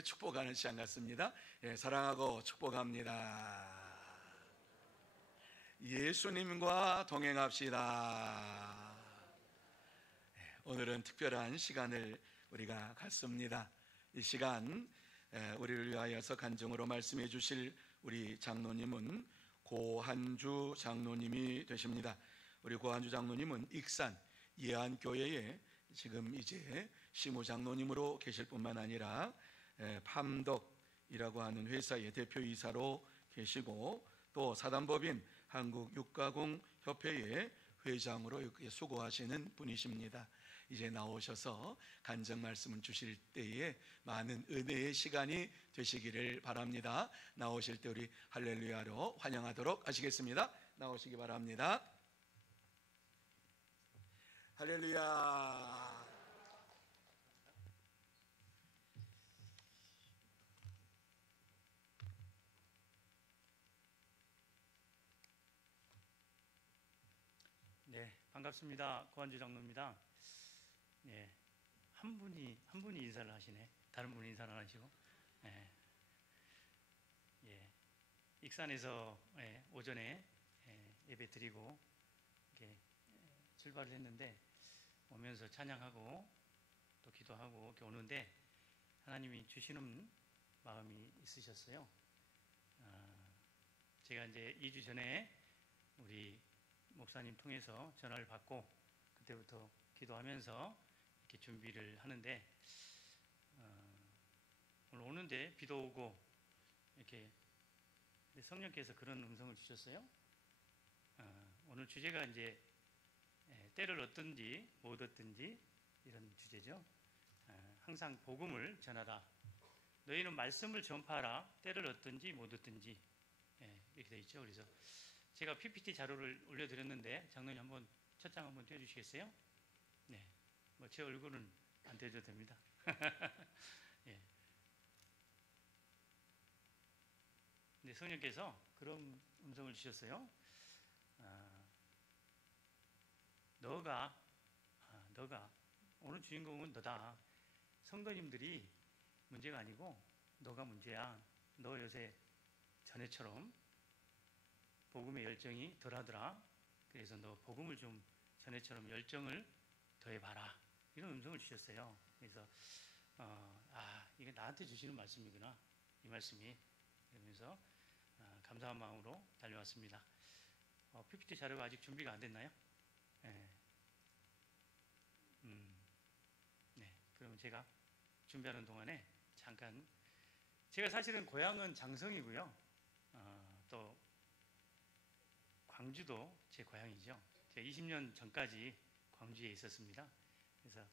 함께 축복하는 시간 같습니다. 예, 사랑하고 축복합니다. 예수님과 동행합시다. 오늘은 특별한 시간을 우리가 갖습니다. 이 시간 우리를 위하여서 간증으로 말씀해 주실 우리 장로님은 고한주 장로님이 되십니다. 우리 고한주 장로님은 익산 예안교회에 지금 이제 시무 장로님으로 계실 뿐만 아니라 팜덕이라고 하는 회사의 대표이사로 계시고 또 사단법인 한국육가공협회의 회장으로 이렇게 수고하시는 분이십니다. 이제 나오셔서 간증 말씀을 주실 때에 많은 은혜의 시간이 되시기를 바랍니다. 나오실 때 우리 할렐루야로 환영하도록 하시겠습니다. 나오시기 바랍니다. 할렐루야. 네, 반갑습니다. 고한주 장로입니다. 예, 한 분이 인사를 하시네. 다른 분이 인사를 안 하시고. 익산에서 오전에 예배 드리고 이렇게 출발을 했는데 오면서 찬양하고 또 기도하고 이렇게 오는데 하나님이 주시는 마음이 있으셨어요. 제가 이제 2주 전에 우리 목사님 통해서 전화를 받고 그때부터 기도하면서 이렇게 준비를 하는데 오늘 오는데 비도 오고 이렇게 성령께서 그런 음성을 주셨어요. 오늘 주제가 이제 때를 얻든지 못 얻든지 이런 주제죠. 항상 복음을 전하라. 너희는 말씀을 전파하라. 때를 얻든지 못 얻든지 이렇게 되어 있죠. 그래서 제가 PPT 자료를 올려드렸는데 장로님 한번 첫 장 한번 띄워주시겠어요? 네, 뭐 제 얼굴은 안 띄워줘도 됩니다. 예. 네, 성령께서 그런 음성을 주셨어요. 너가 오늘 주인공은 너다. 성도님들이 문제가 아니고 너가 문제야. 너 요새 전에처럼 복음의 열정이 덜하더라. 그래서 너 복음을 좀 전에처럼 열정을 더해봐라. 이런 음성을 주셨어요. 그래서 이게 나한테 주시는 말씀이구나. 이 말씀이. 그러면서 감사한 마음으로 달려왔습니다. PPT 자료가 아직 준비가 안 됐나요? 네. 네. 그러면 제가 준비하는 동안에 잠깐 제가 사실은 고향은 장성이고요. 또 광주도 제 고향이죠. 제가 20년 전까지 광주에 있었습니다. 그래서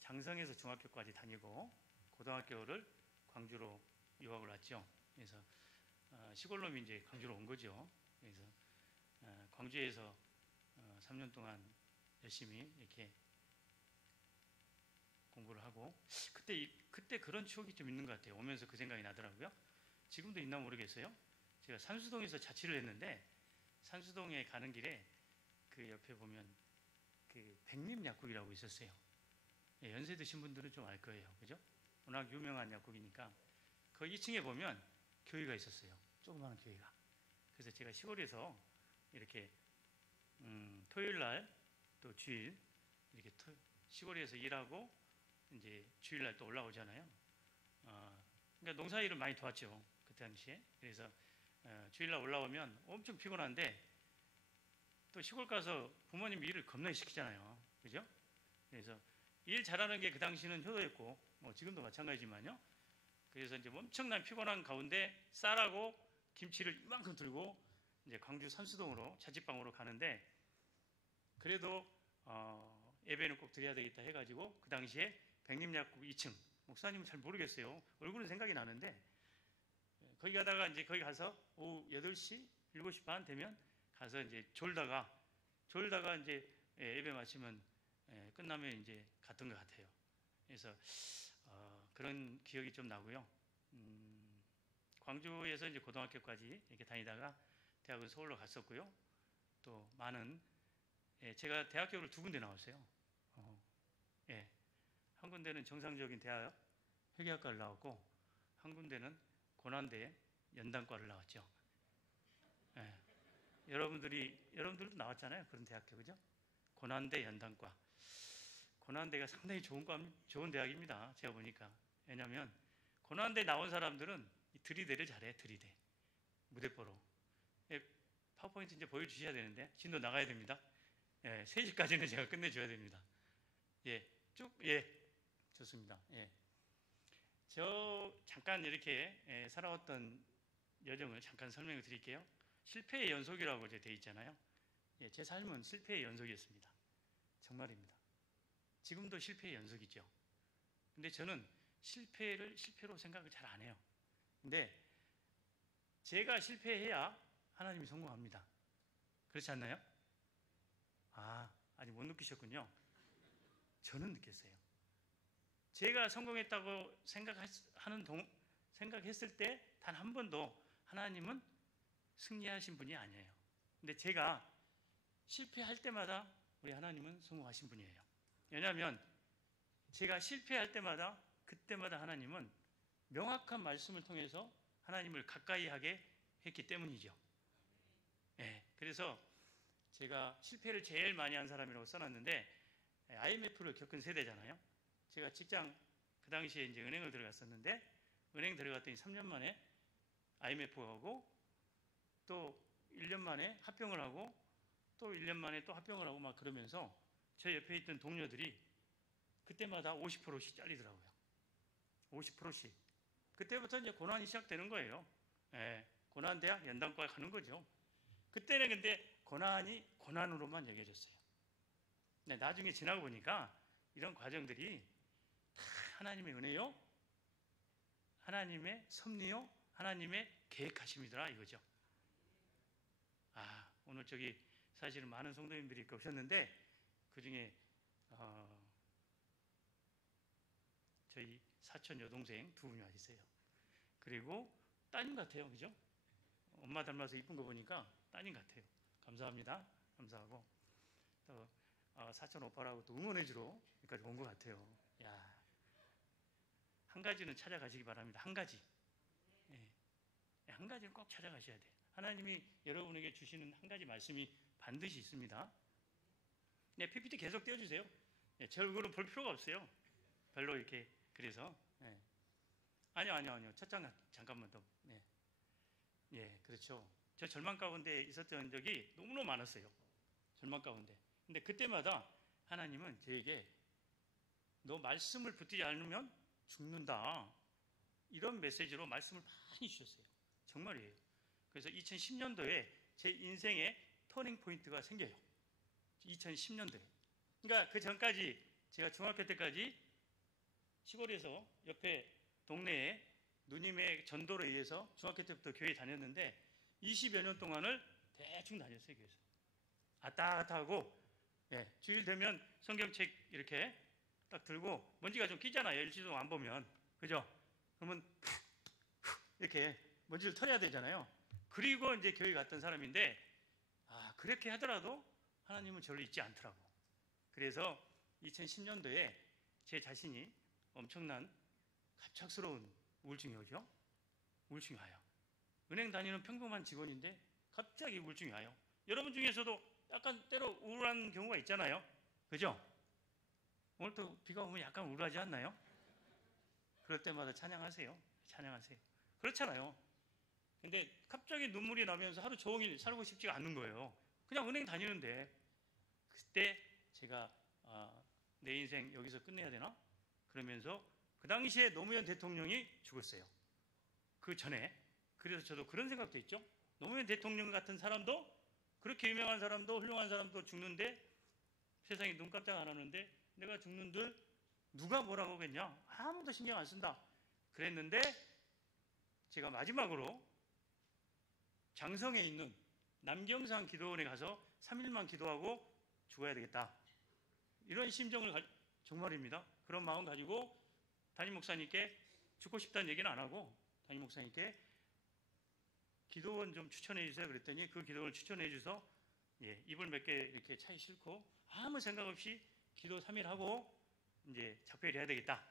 장성에서 중학교까지 다니고 고등학교를 광주로 유학을 왔죠. 그래서 시골놈이 이제 광주로 온 거죠. 그래서 광주에서 3년 동안 열심히 이렇게 공부를 하고 그때 그런 추억이 좀 있는 것 같아요. 오면서 그 생각이 나더라고요. 지금도 있나 모르겠어요. 제가 산수동에서 자취를 했는데 산수동에 가는 길에 그 옆에 보면 그 백림약국이라고 있었어요. 연세 드신 분들은 좀 알 거예요. 그죠? 워낙 유명한 약국이니까 거기 2층에 보면 교회가 있었어요. 조그마한 교회가. 그래서 제가 시골에서 이렇게 토요일 날 또 주일 이렇게 시골에서 일하고 이제 주일 날 또 올라오잖아요. 그러니까 농사일을 많이 도왔죠. 그때 당시에. 그래서 주일날 올라오면 엄청 피곤한데 또 시골 가서 부모님 일을 겁나게 시키잖아요. 그죠? 그래서 일 잘하는 게 그 당시는 효도였고 뭐 지금도 마찬가지지만요. 그래서 이제 엄청난 피곤한 가운데 쌀하고 김치를 이만큼 들고 이제 광주 산수동으로 자취방으로 가는데 그래도 예배는 꼭 드려야 되겠다 해가지고 그 당시에 백림약국 2층 목사님은 잘 모르겠어요. 얼굴은 생각이 나는데 거기 가다가 이제 거기 가서 오후 8시, 7시 반 되면 가서 이제 졸다가 이제 예배 마치면 끝나면 이제 갔던 것 같아요. 그래서 그런 기억이 좀 나고요. 광주에서 이제 고등학교까지 이렇게 다니다가 대학은 서울로 갔었고요. 또 많은 제가 대학교를 2군데 나왔어요. 한 군데는 정상적인 대학 회계학과를 나왔고 한 군데는 고난대 연단과를 나왔죠. 예. 여러분들도 나왔잖아요. 그런 대학교, 그죠? 고난대 연단과. 고난대가 상당히 좋은 대학입니다. 제가 보니까. 왜냐하면 고난대 나온 사람들은 들이대를 잘해. 들이대. 무대뽀로. 예, 파워포인트 이제 보여주셔야 되는데 진도 나가야 됩니다. 예, 3시까지는 제가 끝내줘야 됩니다. 예, 좋습니다. 예. 저 잠깐 이렇게 살아왔던 여정을 잠깐 설명을 드릴게요. 실패의 연속이라고 이제 돼 있잖아요. 예, 제 삶은 실패의 연속이었습니다. 정말입니다. 지금도 실패의 연속이죠. 근데 저는 실패를 실패로 생각을 잘 안 해요. 근데 제가 실패해야 하나님이 성공합니다. 그렇지 않나요? 아직 못 느끼셨군요. 저는 느꼈어요. 제가 성공했다고 생각했을 때 단 한 번도 하나님은 승리하신 분이 아니에요. 근데 제가 실패할 때마다 우리 하나님은 성공하신 분이에요. 왜냐하면 제가 실패할 때마다 그때마다 하나님은 명확한 말씀을 통해서 하나님을 가까이 하게 했기 때문이죠. 예, 그래서 제가 실패를 제일 많이 한 사람이라고 써놨는데 IMF를 겪은 세대잖아요. 제가 직장 그 당시에 이제 은행을 들어갔었는데 은행 들어갔더니 3년 만에 IMF 가고 또 1년 만에 합병을 하고 또 1년 만에 또 합병을 하고 막 그러면서 제 옆에 있던 동료들이 그때마다 50%씩 잘리더라고요. 50%씩. 그때부터 이제 고난이 시작되는 거예요. 예, 고난대학 연단과에 가는 거죠. 그때는 근데 고난이 고난으로만 여겨졌어요. 근데 나중에 지나고 보니까 이런 과정들이 다 하나님의 은혜요, 하나님의 섭리요, 하나님의 계획하심이더라 이거죠. 오늘 저기 사실은 많은 성도님들이 오셨는데 그 중에 저희 사촌 여동생 2분이 와 있어요. 그리고 따님 같아요, 그죠? 엄마 닮아서 이쁜 거 보니까 따님 같아요. 감사합니다. 감사하고 또 사촌 오빠라고 또 응원해주러 여기까지 온 것 같아요. 야, 한 가지는 찾아가시기 바랍니다. 한 가지. 예, 한 가지는 꼭 찾아가셔야 돼요. 하나님이 여러분에게 주시는 한 가지 말씀이 반드시 있습니다. 네, PPT 계속 띄워주세요. 네, 제 얼굴은 볼 필요가 없어요. 별로 이렇게. 그래서 네. 아니요. 첫 장 잠깐만 더. 네. 예, 그렇죠. 저 절망 가운데 있었던 적이 너무너무 많았어요. 절망 가운데. 근데 그때마다 하나님은 저에게 너 말씀을 붙들지 않으면 죽는다. 이런 메시지로 말씀을 많이 주셨어요. 정말이에요. 그래서 2010년도에 제 인생에 터닝 포인트가 생겨요. 2010년도에. 그러니까 그 전까지 제가 중학교 때까지 시골에서 옆에 동네에 누님의 전도로 의해서 중학교 때부터 교회 다녔는데 20여 년 동안을 대충 다녔어요. 교회에서. 아따하고 예, 주일 되면 성경책 이렇게 딱 들고 먼지가 좀 끼잖아요. 일주일 동안 안 보면. 그죠? 그러면 이렇게 먼지를 털어야 되잖아요. 그리고 이제 교회 갔던 사람인데 그렇게 하더라도 하나님은 저를 잊지 않더라고. 그래서 2010년도에 제 자신이 엄청난 갑작스러운 우울증이 오죠. 우울증이 와요. 은행 다니는 평범한 직원인데 갑자기 우울증이 와요. 여러분 중에서도 약간 때로 우울한 경우가 있잖아요. 그죠? 오늘 또 비가 오면 약간 우울하지 않나요? 그럴 때마다 찬양하세요. 찬양하세요. 그렇잖아요. 근데 갑자기 눈물이 나면서 하루 종일 살고 싶지가 않는 거예요. 그냥 은행 다니는데 그때 제가 내 인생 여기서 끝내야 되나? 그러면서 그 당시에 노무현 대통령이 죽었어요. 그 전에. 그래서 저도 그런 생각도 있죠. 노무현 대통령 같은 사람도 그렇게 유명한 사람도 훌륭한 사람도 죽는데 세상에 눈 깜짝 안 하는데 내가 죽는들 누가 뭐라고 하겠냐? 아무도 신경 안 쓴다. 그랬는데 제가 마지막으로 장성에 있는 남경산 기도원에 가서 3일만 기도하고 죽어야 되겠다. 이런 심정을 정말입니다. 그런 마음 가지고 담임 목사님께 죽고 싶다는 얘기는 안 하고 담임 목사님께 기도원 좀 추천해 주세요. 그랬더니 그 기도원을 추천해 주셔서 이불 몇 개 이렇게 차에 싣고 아무 생각 없이 기도 3일 하고 이제 작별을 해야 되겠다.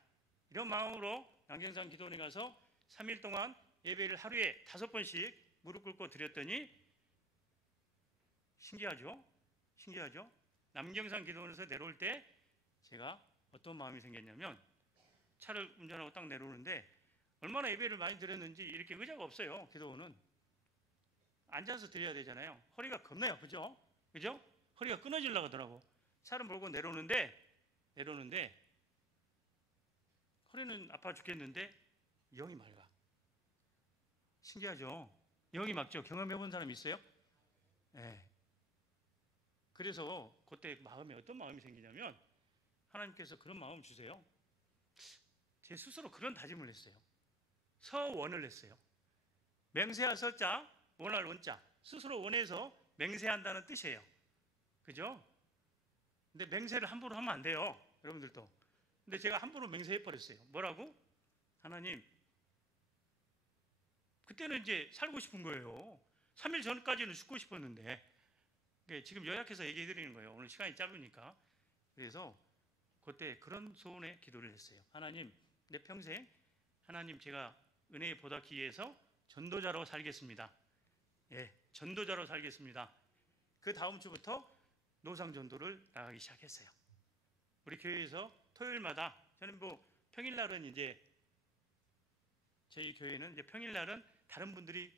이런 마음으로 남경산 기도원에 가서 3일 동안 예배를 하루에 5번씩 무릎 꿇고 드렸더니 신기하죠? 신기하죠? 남경산 기도원에서 내려올 때 제가 어떤 마음이 생겼냐면 차를 운전하고 딱 내려오는데 얼마나 예배를 많이 드렸는지 이렇게 의자가 없어요. 기도원은 앉아서 드려야 되잖아요. 허리가 겁나 아프죠? 그죠? 허리가 끊어지려고 하더라고. 차를 몰고 내려오는데 허리는 아파 죽겠는데 영이 맑아. 신기하죠? 영이 맑죠? 경험해본 사람 있어요? 네. 그래서 그때 마음에 어떤 마음이 생기냐면 하나님께서 그런 마음을 주세요. 제 스스로 그런 다짐을 했어요. 서원을 했어요. 맹세할 서자, 원할 원자. 스스로 원해서 맹세한다는 뜻이에요. 그죠? 근데 맹세를 함부로 하면 안 돼요. 여러분들도. 근데 제가 함부로 맹세해버렸어요. 뭐라고? 하나님, 그때는 이제 살고 싶은 거예요. 3일 전까지는 죽고 싶었는데 지금 요약해서 얘기해 드리는 거예요. 오늘 시간이 짧으니까. 그래서 그때 그런 소원의 기도를 했어요. 하나님, 내 평생 하나님 제가 은혜의 보다 기회에서 전도자로 살겠습니다. 예, 전도자로 살겠습니다. 그 다음 주부터 노상 전도를 나가기 시작했어요. 우리 교회에서 토요일마다 저는 뭐 평일날은 이제 저희 교회는 이제 평일날은 다른 분들이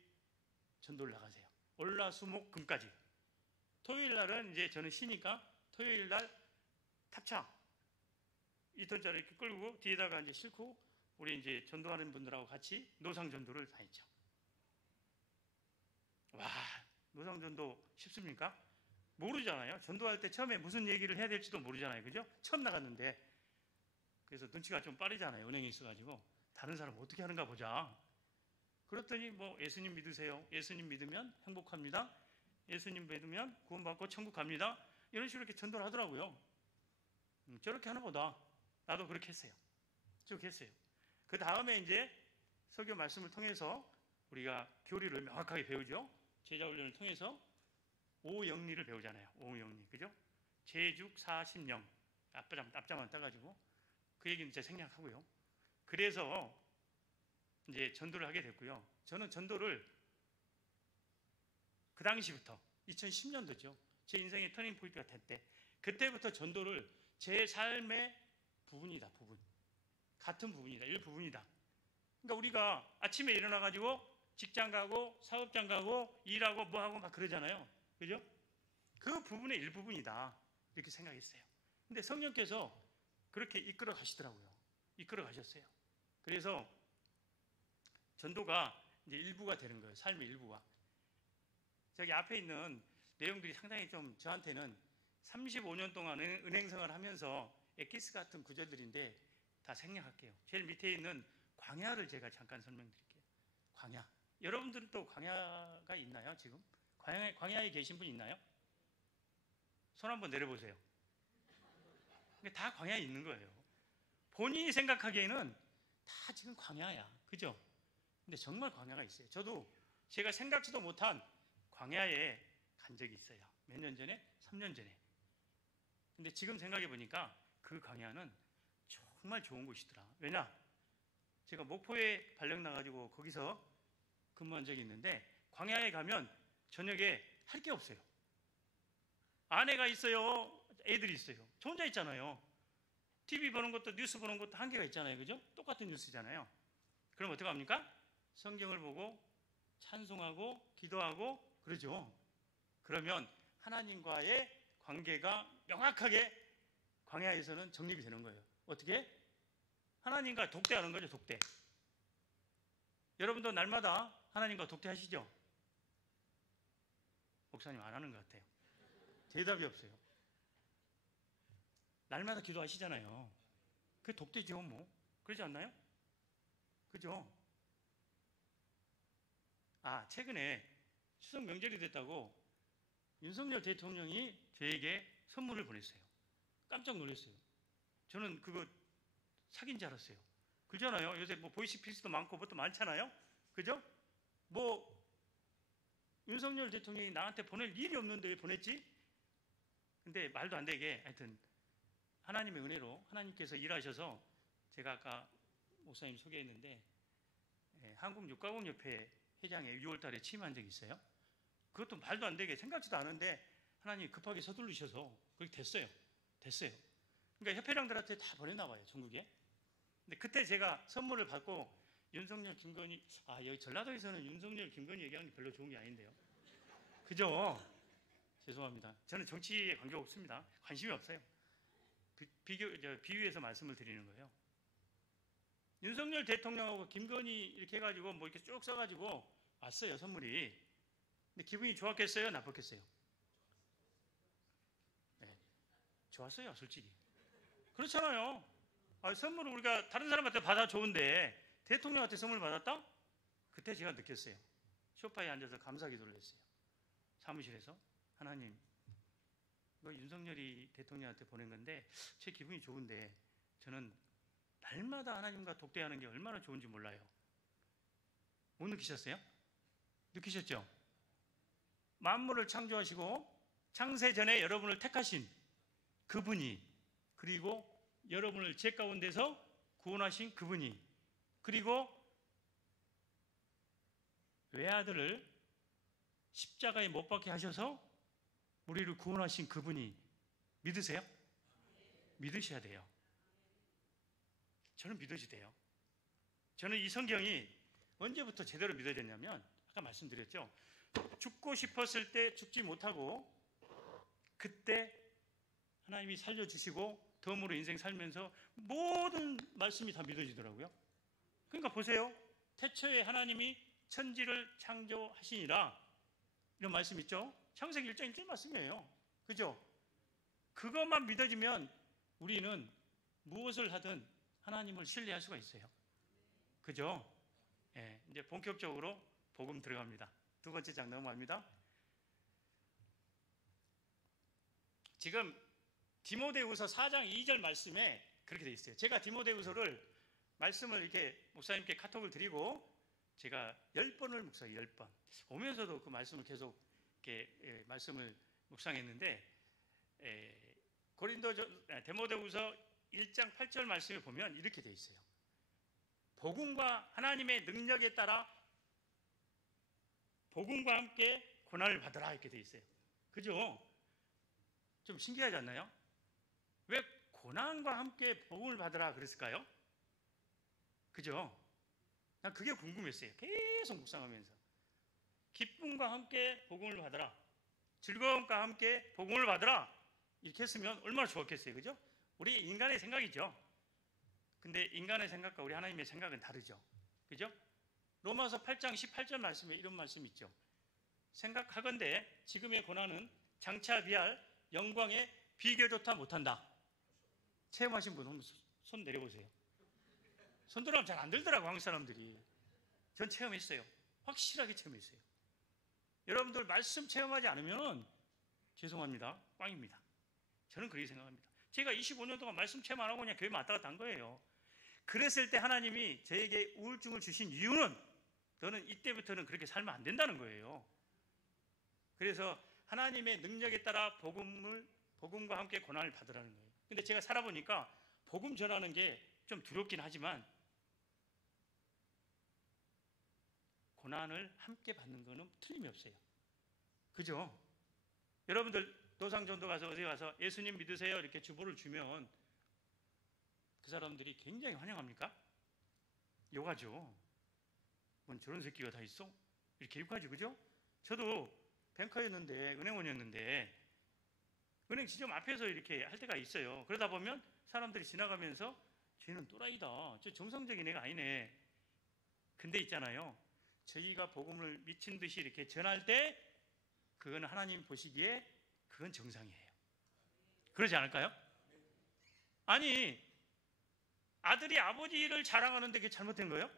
전도를 나가세요. 월화수목 금까지. 토요일날은 이제 저는 쉬니까 토요일날 탑차 2톤짜리 이렇게 끌고 뒤에다가 이제 싣고 우리 이제 전도하는 분들하고 같이 노상 전도를 다녔죠. 와, 노상 전도 쉽습니까? 모르잖아요. 전도할 때 처음에 무슨 얘기를 해야 될지도 모르잖아요. 그죠? 처음 나갔는데. 그래서 눈치가 좀 빠르잖아요. 은행에 있어가지고. 다른 사람 어떻게 하는가 보자. 그랬더니 뭐 예수님 믿으세요. 예수님 믿으면 행복합니다. 예수님 믿으면 구원받고 천국 갑니다. 이런 식으로 이렇게 전도를 하더라고요. 저렇게 하나 보다. 나도 그렇게 했어요. 쭉 했어요. 그 다음에 이제 설교 말씀을 통해서 우리가 교리를 명확하게 배우죠. 제자 훈련을 통해서 오영리를 배우잖아요. 오영리. 그죠? 제죽 40령. 앞자만 따가지고 그 얘기는 제가 생략하고요. 그래서 이제 전도를 하게 됐고요. 저는 전도를 그 당시부터 2010년도죠. 제 인생의 터닝 포인트가 될 때 그때부터 전도를 제 삶의 부분이다. 부분. 같은 부분이다. 일부분이다. 그러니까 우리가 아침에 일어나가지고 직장 가고 사업장 가고 일하고 뭐하고 막 그러잖아요. 그죠? 그 부분의 일부분이다. 이렇게 생각했어요. 근데 성령께서 그렇게 이끌어 가시더라고요. 이끌어 가셨어요. 그래서 전도가 이제 일부가 되는 거예요. 삶의 일부가. 저기 앞에 있는 내용들이 상당히 좀 저한테는 35년 동안 은행생활을 하면서 엑기스 같은 구절들인데 다 생략할게요. 제일 밑에 있는 광야를 제가 잠깐 설명드릴게요. 광야. 여러분들은 또 광야가 있나요? 지금? 광야에 계신 분 있나요? 손 한번 내려보세요. 다 광야에 있는 거예요. 본인이 생각하기에는 다 지금 광야야. 그죠? 근데 정말 광야가 있어요. 저도 제가 생각지도 못한 광야에 간 적이 있어요. 몇 년 전에? 3년 전에. 근데 지금 생각해 보니까 그 광야는 정말 좋은 곳이더라. 왜냐? 제가 목포에 발령 나가지고 거기서 근무한 적이 있는데 광야에 가면 저녁에 할 게 없어요. 아내가 있어요. 애들이 있어요. 저 혼자 있잖아요. TV 보는 것도 뉴스 보는 것도 한계가 있잖아요. 그죠? 똑같은 뉴스잖아요. 그럼 어떻게 합니까? 성경을 보고 찬송하고 기도하고 그러죠. 그러면 하나님과의 관계가 명확하게 광야에서는 정립이 되는 거예요. 어떻게? 하나님과 독대하는 거죠. 독대. 여러분도 날마다 하나님과 독대하시죠? 목사님 안 하는 것 같아요. 대답이 없어요. 날마다 기도하시잖아요. 그게 독대죠 뭐. 그러지 않나요? 그죠? 아, 최근에 추석 명절이 됐다고 윤석열 대통령이 저에게 선물을 보냈어요. 깜짝 놀랐어요. 저는 그거 사귄 줄 알았어요. 그러잖아요. 요새 뭐 보이시피스도 많고 뭐도 많잖아요. 그죠? 뭐 윤석열 대통령이 나한테 보낼 일이 없는데 왜 보냈지? 근데 말도 안 되게 하여튼 하나님의 은혜로 하나님께서 일하셔서 제가 아까 목사님 소개했는데 한국육가공협회 회장에 6월 달에 취임한 적이 있어요. 그것도 말도 안 되게 생각지도 않은데 하나님이 급하게 서두르셔서 그렇게 됐어요. 그러니까 협회장들한테 다 보냈나 봐요, 전국에. 근데 그때 제가 선물을 받고 윤석열, 김건희, 여기 전라도에서는 윤석열, 김건희 얘기하는 게 별로 좋은 게 아닌데요. 그죠? 죄송합니다. 저는 정치에 관계 없습니다. 관심이 없어요. 비유해서 말씀을 드리는 거예요. 윤석열 대통령하고 김건희 이렇게 해가지고 뭐 이렇게 쭉 써가지고 왔어요, 선물이. 근데 기분이 좋았겠어요? 나빴겠어요? 네, 좋았어요, 솔직히. 그렇잖아요. 선물을 우리가 다른 사람한테 받아 좋은데 대통령한테 선물 받았다? 그때 제가 느꼈어요. 소파에 앉아서 감사 기도를 했어요. 사무실에서. 하나님, 이거 윤석열이 대통령한테 보낸 건데 제 기분이 좋은데 저는 날마다 하나님과 독대하는 게 얼마나 좋은지 몰라요. 못 느끼셨어요? 느끼셨죠? 만물을 창조하시고 창세 전에 여러분을 택하신 그분이, 그리고 여러분을 죄 가운데서 구원하신 그분이, 그리고 외아들을 십자가에 못 박게 하셔서 우리를 구원하신 그분이 믿으세요? 믿으셔야 돼요. 저는 믿어지대요. 저는 이 성경이 언제부터 제대로 믿어졌냐면 아까 말씀드렸죠. 죽고 싶었을 때 죽지 못하고 그때 하나님이 살려주시고 덤으로 인생 살면서 모든 말씀이 다 믿어지더라고요. 그러니까 보세요. 태초에 하나님이 천지를 창조하시니라 이런 말씀 있죠. 창세기 1장 1절 말씀이에요. 그죠? 그것만 믿어지면 우리는 무엇을 하든 하나님을 신뢰할 수가 있어요. 그죠? 예, 이제 본격적으로 복음 들어갑니다. 두 번째 장 넘어갑니다. 지금 디모데후서 4장 2절 말씀에 그렇게 돼 있어요. 제가 디모데후서를 말씀을 이렇게 목사님께 카톡을 드리고 제가 10번을 묵상해요. 10번. 오면서도 그 말씀을 계속 이렇게 말씀을 묵상했는데 디모데후서 1장 8절 말씀에 보면 이렇게 돼 있어요. 복음과 하나님의 능력에 따라 복음과 함께 고난을 받으라 이렇게 돼 있어요. 그죠? 좀 신기하지 않나요? 왜 고난과 함께 복음을 받으라 그랬을까요? 그죠? 난 그게 궁금했어요. 계속 묵상하면서 기쁨과 함께 복음을 받으라, 즐거움과 함께 복음을 받으라 이렇게 했으면 얼마나 좋았겠어요. 그죠? 우리 인간의 생각이죠. 근데 인간의 생각과 우리 하나님의 생각은 다르죠. 그죠? 로마서 8장 18절 말씀에 이런 말씀 있죠. 생각하건대 지금의 고난은 장차 비할 영광에 비교조차 못한다. 체험하신 분 손 내려보세요. 손 들어가면 잘 안 들더라고 한국 사람들이. 전 체험했어요. 확실하게 체험했어요. 여러분들 말씀 체험하지 않으면 죄송합니다. 꽝입니다. 저는 그렇게 생각합니다. 제가 25년 동안 말씀 체험 안 하고 그냥 교회 왔다 갔다 한 거예요. 그랬을 때 하나님이 저에게 우울증을 주신 이유는 너는 이때부터는 그렇게 살면 안 된다는 거예요. 그래서 하나님의 능력에 따라 복음과 함께 고난을 받으라는 거예요. 근데 제가 살아보니까 복음 전하는 게 좀 두렵긴 하지만 고난을 함께 받는 거는 틀림이 없어요. 그죠? 여러분들 노상전도 가서 어디 가서 예수님 믿으세요 이렇게 주보를 주면 그 사람들이 굉장히 환영합니까? 욕하죠. 뭔 저런 새끼가 다 있어? 이렇게 욕하죠. 그죠? 저도 뱅커였는데 은행원이었는데 은행 지점 앞에서 이렇게 할 때가 있어요. 그러다 보면 사람들이 지나가면서 쟤는 또라이다. 저 정상적인 애가 아니네. 근데 있잖아요. 저희가 복음을 미친 듯이 이렇게 전할 때 그건 하나님 보시기에 그건 정상이에요. 그러지 않을까요? 아니 아들이 아버지를 자랑하는데 그게 잘못된 거예요?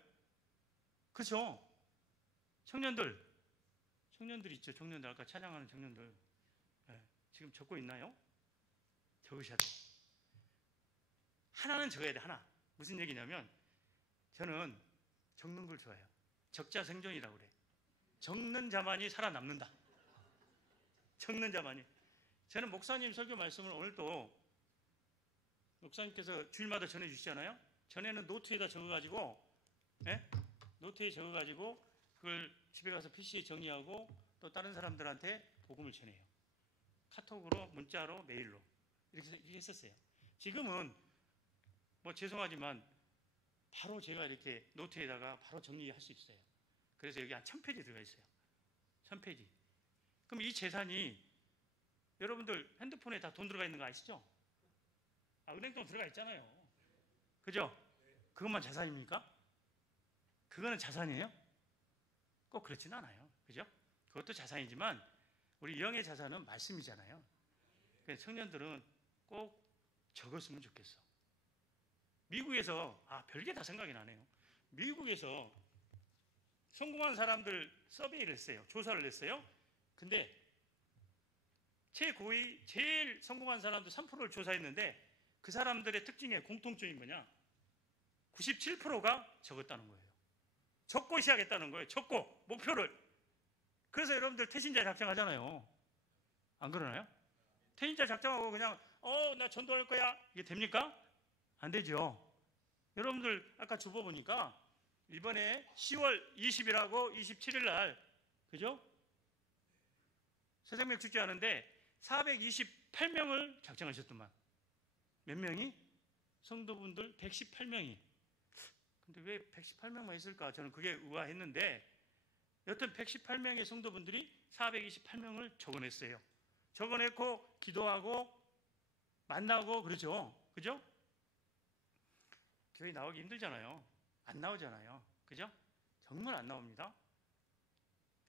그렇죠? 청년들 있죠. 청년들 아까 찬양하는 청년들 지금 적고 있나요? 적으셔야 돼요. 하나는 적어야 돼. 하나. 무슨 얘기냐면 저는 적는 걸 좋아해요. 적자생존이라고 그래. 적는 자만이 살아남는다. 적는 자만이. 저는 목사님 설교 말씀을 오늘도 목사님께서 주일마다 전해주시잖아요. 전에는 노트에다 적어가지고, 예? 노트에 적어가지고 그걸 집에 가서 PC에 정리하고 또 다른 사람들한테 복음을 전해요. 카톡으로, 문자로, 메일로 이렇게 했었어요. 지금은 뭐 죄송하지만 바로 제가 이렇게 노트에다가 바로 정리할 수 있어요. 그래서 여기 한 1000페이지 들어가 있어요. 1000페이지. 그럼 이 재산이 여러분들 핸드폰에 다 돈 들어가 있는 거 아시죠? 은행돈 들어가 있잖아요. 그죠? 그것만 자산입니까? 그거는 자산이에요? 꼭 그렇지는 않아요. 그죠? 그것도 자산이지만 우리 영의 자산은 말씀이잖아요. 그래서 청년들은 꼭 적었으면 좋겠어. 미국에서 별게 다 생각이 나네요. 미국에서 성공한 사람들 서베이를 했어요. 조사를 했어요. 근데 최고위 제일 성공한 사람들 3%를 조사했는데 그 사람들의 특징의 공통점이 뭐냐? 97%가 적었다는 거예요. 적고 시작했다는 거예요. 적고 목표를. 그래서 여러분들 태신자 작정하잖아요. 안 그러나요? 태신자 작정하고 그냥 나 전도할 거야. 이게 됩니까? 안 되죠. 여러분들 아까 주보 보니까 이번에 10월 20일하고 27일 날 그죠? 새생명 축제 하는데 428명을 작정하셨더만. 몇 명이? 성도분들 118명이. 근데 왜 118명만 있을까? 저는 그게 의아했는데 여튼 118명의 성도분들이 428명을 적어냈어요. 적어냈고 기도하고 만나고 그러죠. 그죠? 교회 나오기 힘들잖아요. 안 나오잖아요. 그죠? 정말 안 나옵니다.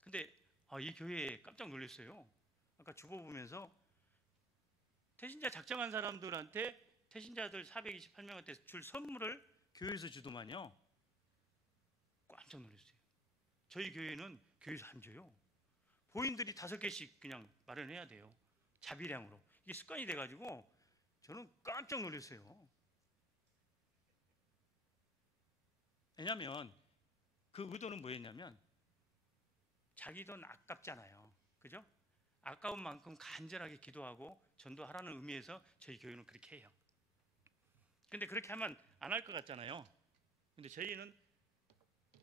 근데 이 교회에 깜짝 놀랐어요. 아까 주보 보면서 태신자 작정한 사람들한테 태신자들 428명한테 줄 선물을 교회에서 주더만요. 깜짝 놀랐어요. 저희 교회는 교회에서 안 줘요. 보인들이 5개씩 그냥 마련해야 돼요. 자비량으로. 이게 습관이 돼가지고 저는 깜짝 놀랐어요. 왜냐하면 그 의도는 뭐였냐면 자기 돈 아깝잖아요. 그죠? 아까운 만큼 간절하게 기도하고 전도하라는 의미에서 저희 교회는 그렇게 해요. 근데 그렇게 하면 안 할 것 같잖아요. 근데 저희는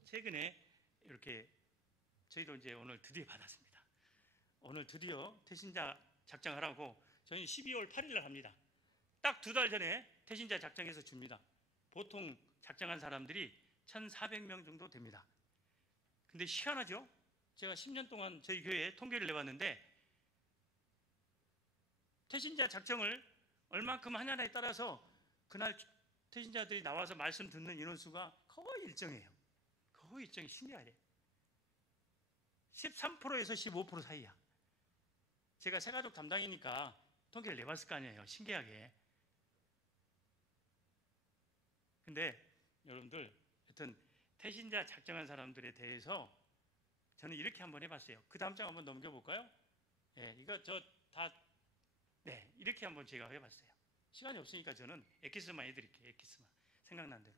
최근에 이렇게 저희도 이제 오늘 드디어 받았습니다. 오늘 드디어 태신자 작정하라고 저희는 12월 8일 날 합니다. 딱 2달 전에 태신자 작정해서 줍니다. 보통 작정한 사람들이 1,400명 정도 됩니다. 근데 희한하죠? 제가 10년 동안 저희 교회에 통계를 내봤는데 태신자 작정을 얼만큼 하냐에 따라서 그날 태신자들이 나와서 말씀 듣는 인원수가 거의 일정해요. 거의 일정해. 신기하래. 13%에서 15% 사이야. 제가 새가족 담당이니까 통계를 내봤을 거 아니에요. 신기하게. 근데 여러분들 하여튼 태신자 작정한 사람들에 대해서 저는 이렇게 한번 해봤어요. 그 다음 장 한번 넘겨볼까요? 이거 이렇게 한번 제가 해봤어요. 시간이 없으니까 저는 엑기스만 해드릴게요. 엑기스만. 생각난 대로.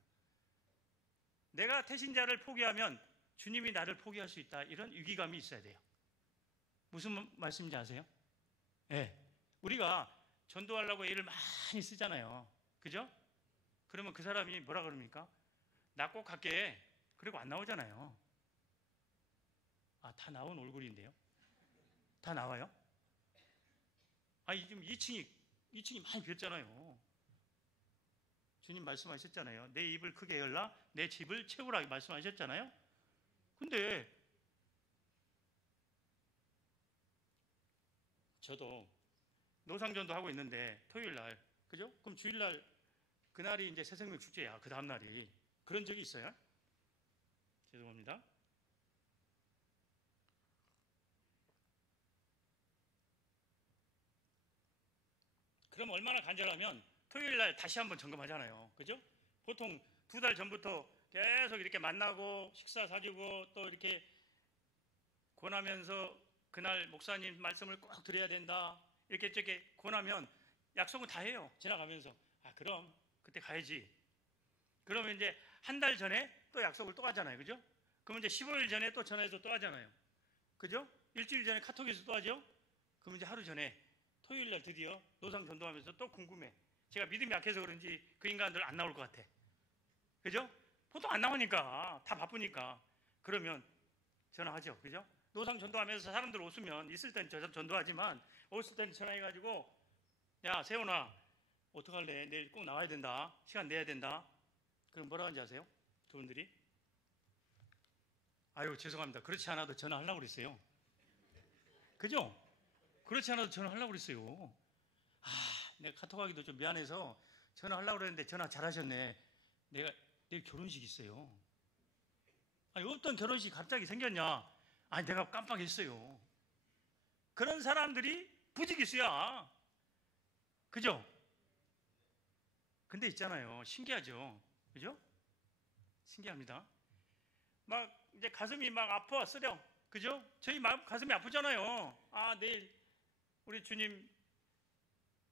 내가 태신자를 포기하면 주님이 나를 포기할 수 있다. 이런 위기감이 있어야 돼요. 무슨 말씀인지 아세요? 우리가 전도하려고 애를 많이 쓰잖아요. 그죠? 그러면 그 사람이 뭐라 그럽니까? 나 꼭 갈게. 그리고 안 나오잖아요. 다 나온 얼굴인데요. 다 나와요? 지금 2층이 많이 비었잖아요. 주님 말씀하셨잖아요. 내 입을 크게 열라 내 집을 채우라 말씀하셨잖아요. 근데 저도 노상전도 하고 있는데 토요일 날, 그죠? 그럼 주일 날 그날이 이제 새생명 축제야. 그 다음 날이. 그런 적이 있어요? 죄송합니다. 그럼 얼마나 간절하면 토요일 날 다시 한번 점검하잖아요. 그죠? 보통 2달 전부터 계속 이렇게 만나고 식사 사주고 또 이렇게 권하면서 그날 목사님 말씀을 꼭 드려야 된다. 이렇게 저렇게 권하면 약속은 다 해요. 지나가면서. 그럼 그때 가야지. 그러면 이제 한 달 전에 또 약속을 또 하잖아요. 그죠? 그러면 이제 15일 전에 또 전화해서 또 하잖아요. 그죠? 일주일 전에 카톡에서 또 하죠? 그러면 이제 하루 전에 토요일 날 드디어 노상 전도하면서 또 궁금해. 제가 믿음이 약해서 그런지 그 인간들 안 나올 것 같아. 그죠? 보통 안 나오니까, 다 바쁘니까. 그러면 전화하죠. 그죠? 노상 전도하면서 사람들 웃으면, 있을 땐 전도하지만 없을 땐 전화해가지고, 야 세훈아 어떡할래? 내일 꼭 나와야 된다, 시간 내야 된다. 그럼 뭐라고 하는지 아세요? 그분들이 아유 죄송합니다, 그렇지 않아도 전화하려고 그랬어요. 그죠? 그렇지 않아도 전화하려고 그랬어요. 내가 카톡하기도 좀 미안해서 전화하려고 그랬는데 전화 잘하셨네. 내가 내일 결혼식 있어요. 아니 어떤 결혼식 갑자기 생겼냐? 아니 내가 깜빡했어요. 그런 사람들이 부지기수야. 그죠? 근데 있잖아요, 신기하죠? 그죠? 신기합니다. 막 이제 가슴이 막 아파 쓰려. 그죠? 저희 가슴이 아프잖아요. 아 내일 우리 주님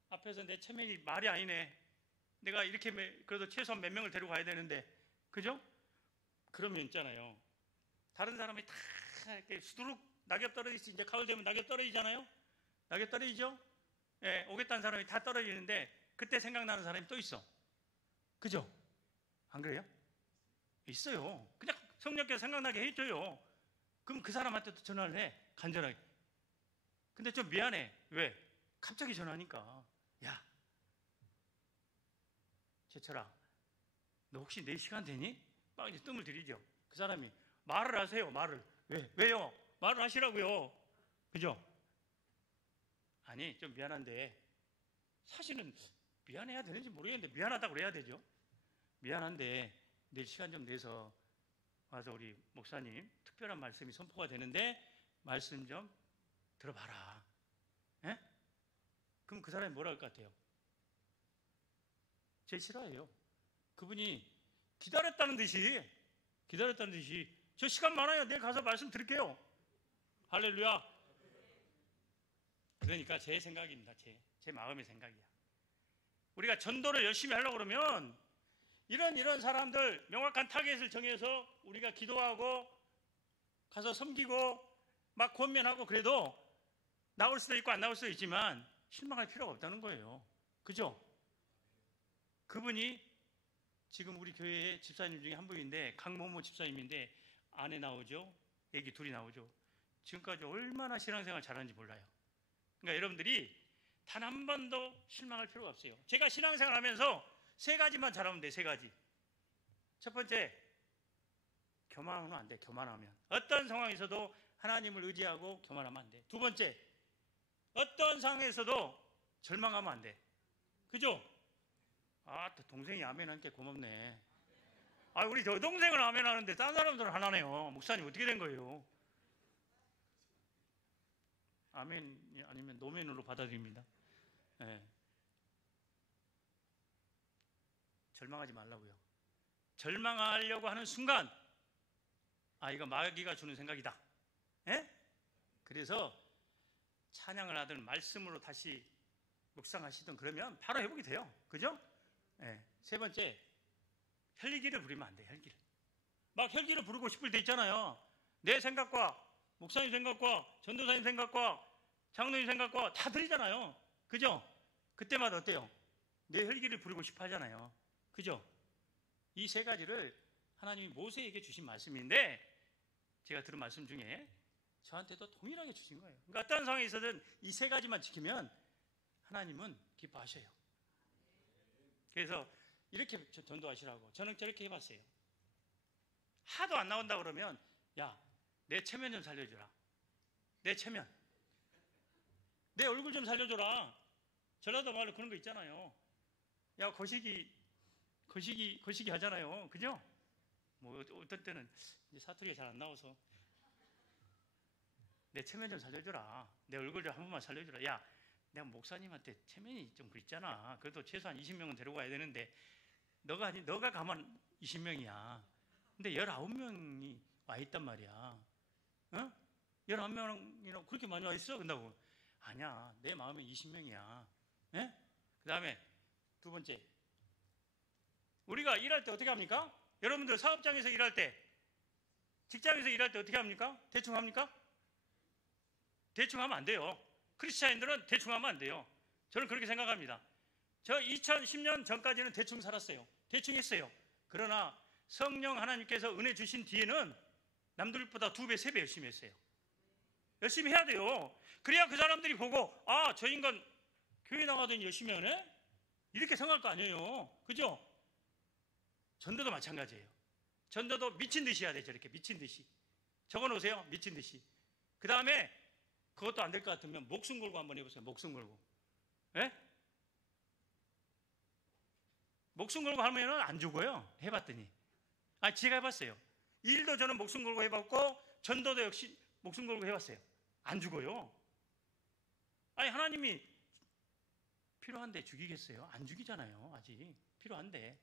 앞에서 내 체면이 말이 아니네. 내가 이렇게 그래도 최소한 몇 명을 데리고 가야 되는데, 그죠? 그러면 있잖아요, 다른 사람이 다 이렇게 수두룩 낙엽 떨어지지. 이제 가을 되면 낙엽 떨어지잖아요. 낙엽 떨어지죠? 예, 오겠다는 사람이 다 떨어지는데 그때 생각나는 사람이 또 있어. 그죠? 안 그래요? 있어요. 그냥 성령께서 생각나게 해줘요. 그럼 그 사람한테 또 전화를 해, 간절하게. 근데 좀 미안해. 왜? 갑자기 전화하니까. 야 제철아 너 혹시 내 시간 되니? 막 이제 뜸을 들이죠. 그 사람이 말을 하세요. 말을. 왜요? 말을 하시라고요. 그죠? 아니 좀 미안한데, 사실은 미안해야 되는지 모르겠는데 미안하다고 그래야 되죠. 미안한데 내일 시간 좀 내서 와서 우리 목사님 특별한 말씀이 선포가 되는데 말씀 좀 들어봐라. 예? 그럼 그 사람이 뭐라 할 것 같아요? 제일 싫어해요. 그분이 기다렸다는 듯이 저 시간 많아요, 내일 가서 말씀 드릴게요. 할렐루야. 그러니까 제 생각입니다. 제 마음의 생각이야. 우리가 전도를 열심히 하려고 그러면 이런 사람들 명확한 타겟을 정해서 우리가 기도하고 가서 섬기고 막 권면하고 그래도 나올 수도 있고 안 나올 수도 있지만 실망할 필요가 없다는 거예요. 그죠? 그분이 지금 우리 교회의 집사님 중에 한 분인데, 강모모 집사님인데 아내 나오죠, 애기 둘이 나오죠. 지금까지 얼마나 신앙생활 잘하는지 몰라요. 그러니까 여러분들이 단 한 번도 실망할 필요가 없어요. 제가 신앙생활 하면서 3가지만 잘하면 돼. 3가지. 첫 번째, 교만하면 안 돼. 교만하면 어떤 상황에서도 하나님을 의지하고 교만하면 안 돼. 두 번째, 어떤 상황에서도 절망하면 안 돼. 그죠? 또 동생이 아멘 하니까 고맙네. 우리 저 동생은 아멘 하는데 딴 사람들은 안 하네요. 목사님 어떻게 된 거예요? 아멘 아니면 노멘으로 받아들입니다. 네. 절망하지 말라고요. 절망하려고 하는 순간 이거 마귀가 주는 생각이다. 예? 그래서 찬양을 하든 말씀으로 다시 묵상하시든 그러면 바로 회복이 돼요. 그죠? 예. 세 번째, 혈기를 부리면 안 돼요. 혈기를. 막 혈기를 부르고 싶을 때 있잖아요. 내 생각과 목사님 생각과 전도사님 생각과 장로님 생각과 다 들리잖아요. 그죠? 그때마다 어때요? 내 혈기를 부리고 싶어 하잖아요. 그죠? 이 3가지를 하나님이 모세에게 주신 말씀인데, 제가 들은 말씀 중에 저한테도 동일하게 주신 거예요. 그러니까 어떤 상황에 있어든 이 3가지만 지키면 하나님은 기뻐하셔요. 그래서 이렇게 전도하시라고 저는 저렇게 해봤어요. 하도 안 나온다 그러면 야, 내 체면 좀 살려줘라. 내 체면, 내 얼굴 좀 살려줘라. 전라도 말로 그런 거 있잖아요. 야, 거시기 하잖아요. 그죠? 뭐 어떤 때는 이제 사투리가 잘 안 나와서 내 체면 좀 살려줘라. 내 얼굴 좀 한 번만 살려줘라. 야, 내가 목사님한테 체면이 좀 그랬잖아. 그래도 최소한 20명은 데리고 가야 되는데 너가 가만 20명이야. 근데 19명이 와 있단 말이야. 어? 19명이나 그렇게 많이 와 있어? 근다고. 아니야, 내 마음에 20명이야. 예? 그 다음에 두 번째, 우리가 일할 때 어떻게 합니까? 여러분들 사업장에서 일할 때, 직장에서 일할 때 어떻게 합니까? 대충 합니까? 대충 하면 안 돼요. 크리스찬인들은 대충 하면 안 돼요. 저는 그렇게 생각합니다. 저 2010년 전까지는 대충 살았어요. 대충 했어요. 그러나 성령 하나님께서 은혜 주신 뒤에는 남들보다 2배, 3배 열심히 했어요. 열심히 해야 돼요. 그래야 그 사람들이 보고 아, 저 인간 교회 나가더니 열심히 하네? 이렇게 생각할 거 아니에요. 그죠? 전도도 마찬가지예요. 전도도 미친 듯이 해야 되죠. 이렇게 미친 듯이. 적어놓으세요. 미친 듯이. 그 다음에 그것도 안 될 것 같으면 목숨 걸고 한번 해보세요. 목숨 걸고. 예? 목숨 걸고 하면은 안 죽어요. 해봤더니. 아, 제가 해봤어요. 일도 저는 목숨 걸고 해봤고 전도도 역시 목숨 걸고 해봤어요. 안 죽어요. 아니, 하나님이 필요한데 죽이겠어요? 안 죽이잖아요. 아직 필요한데.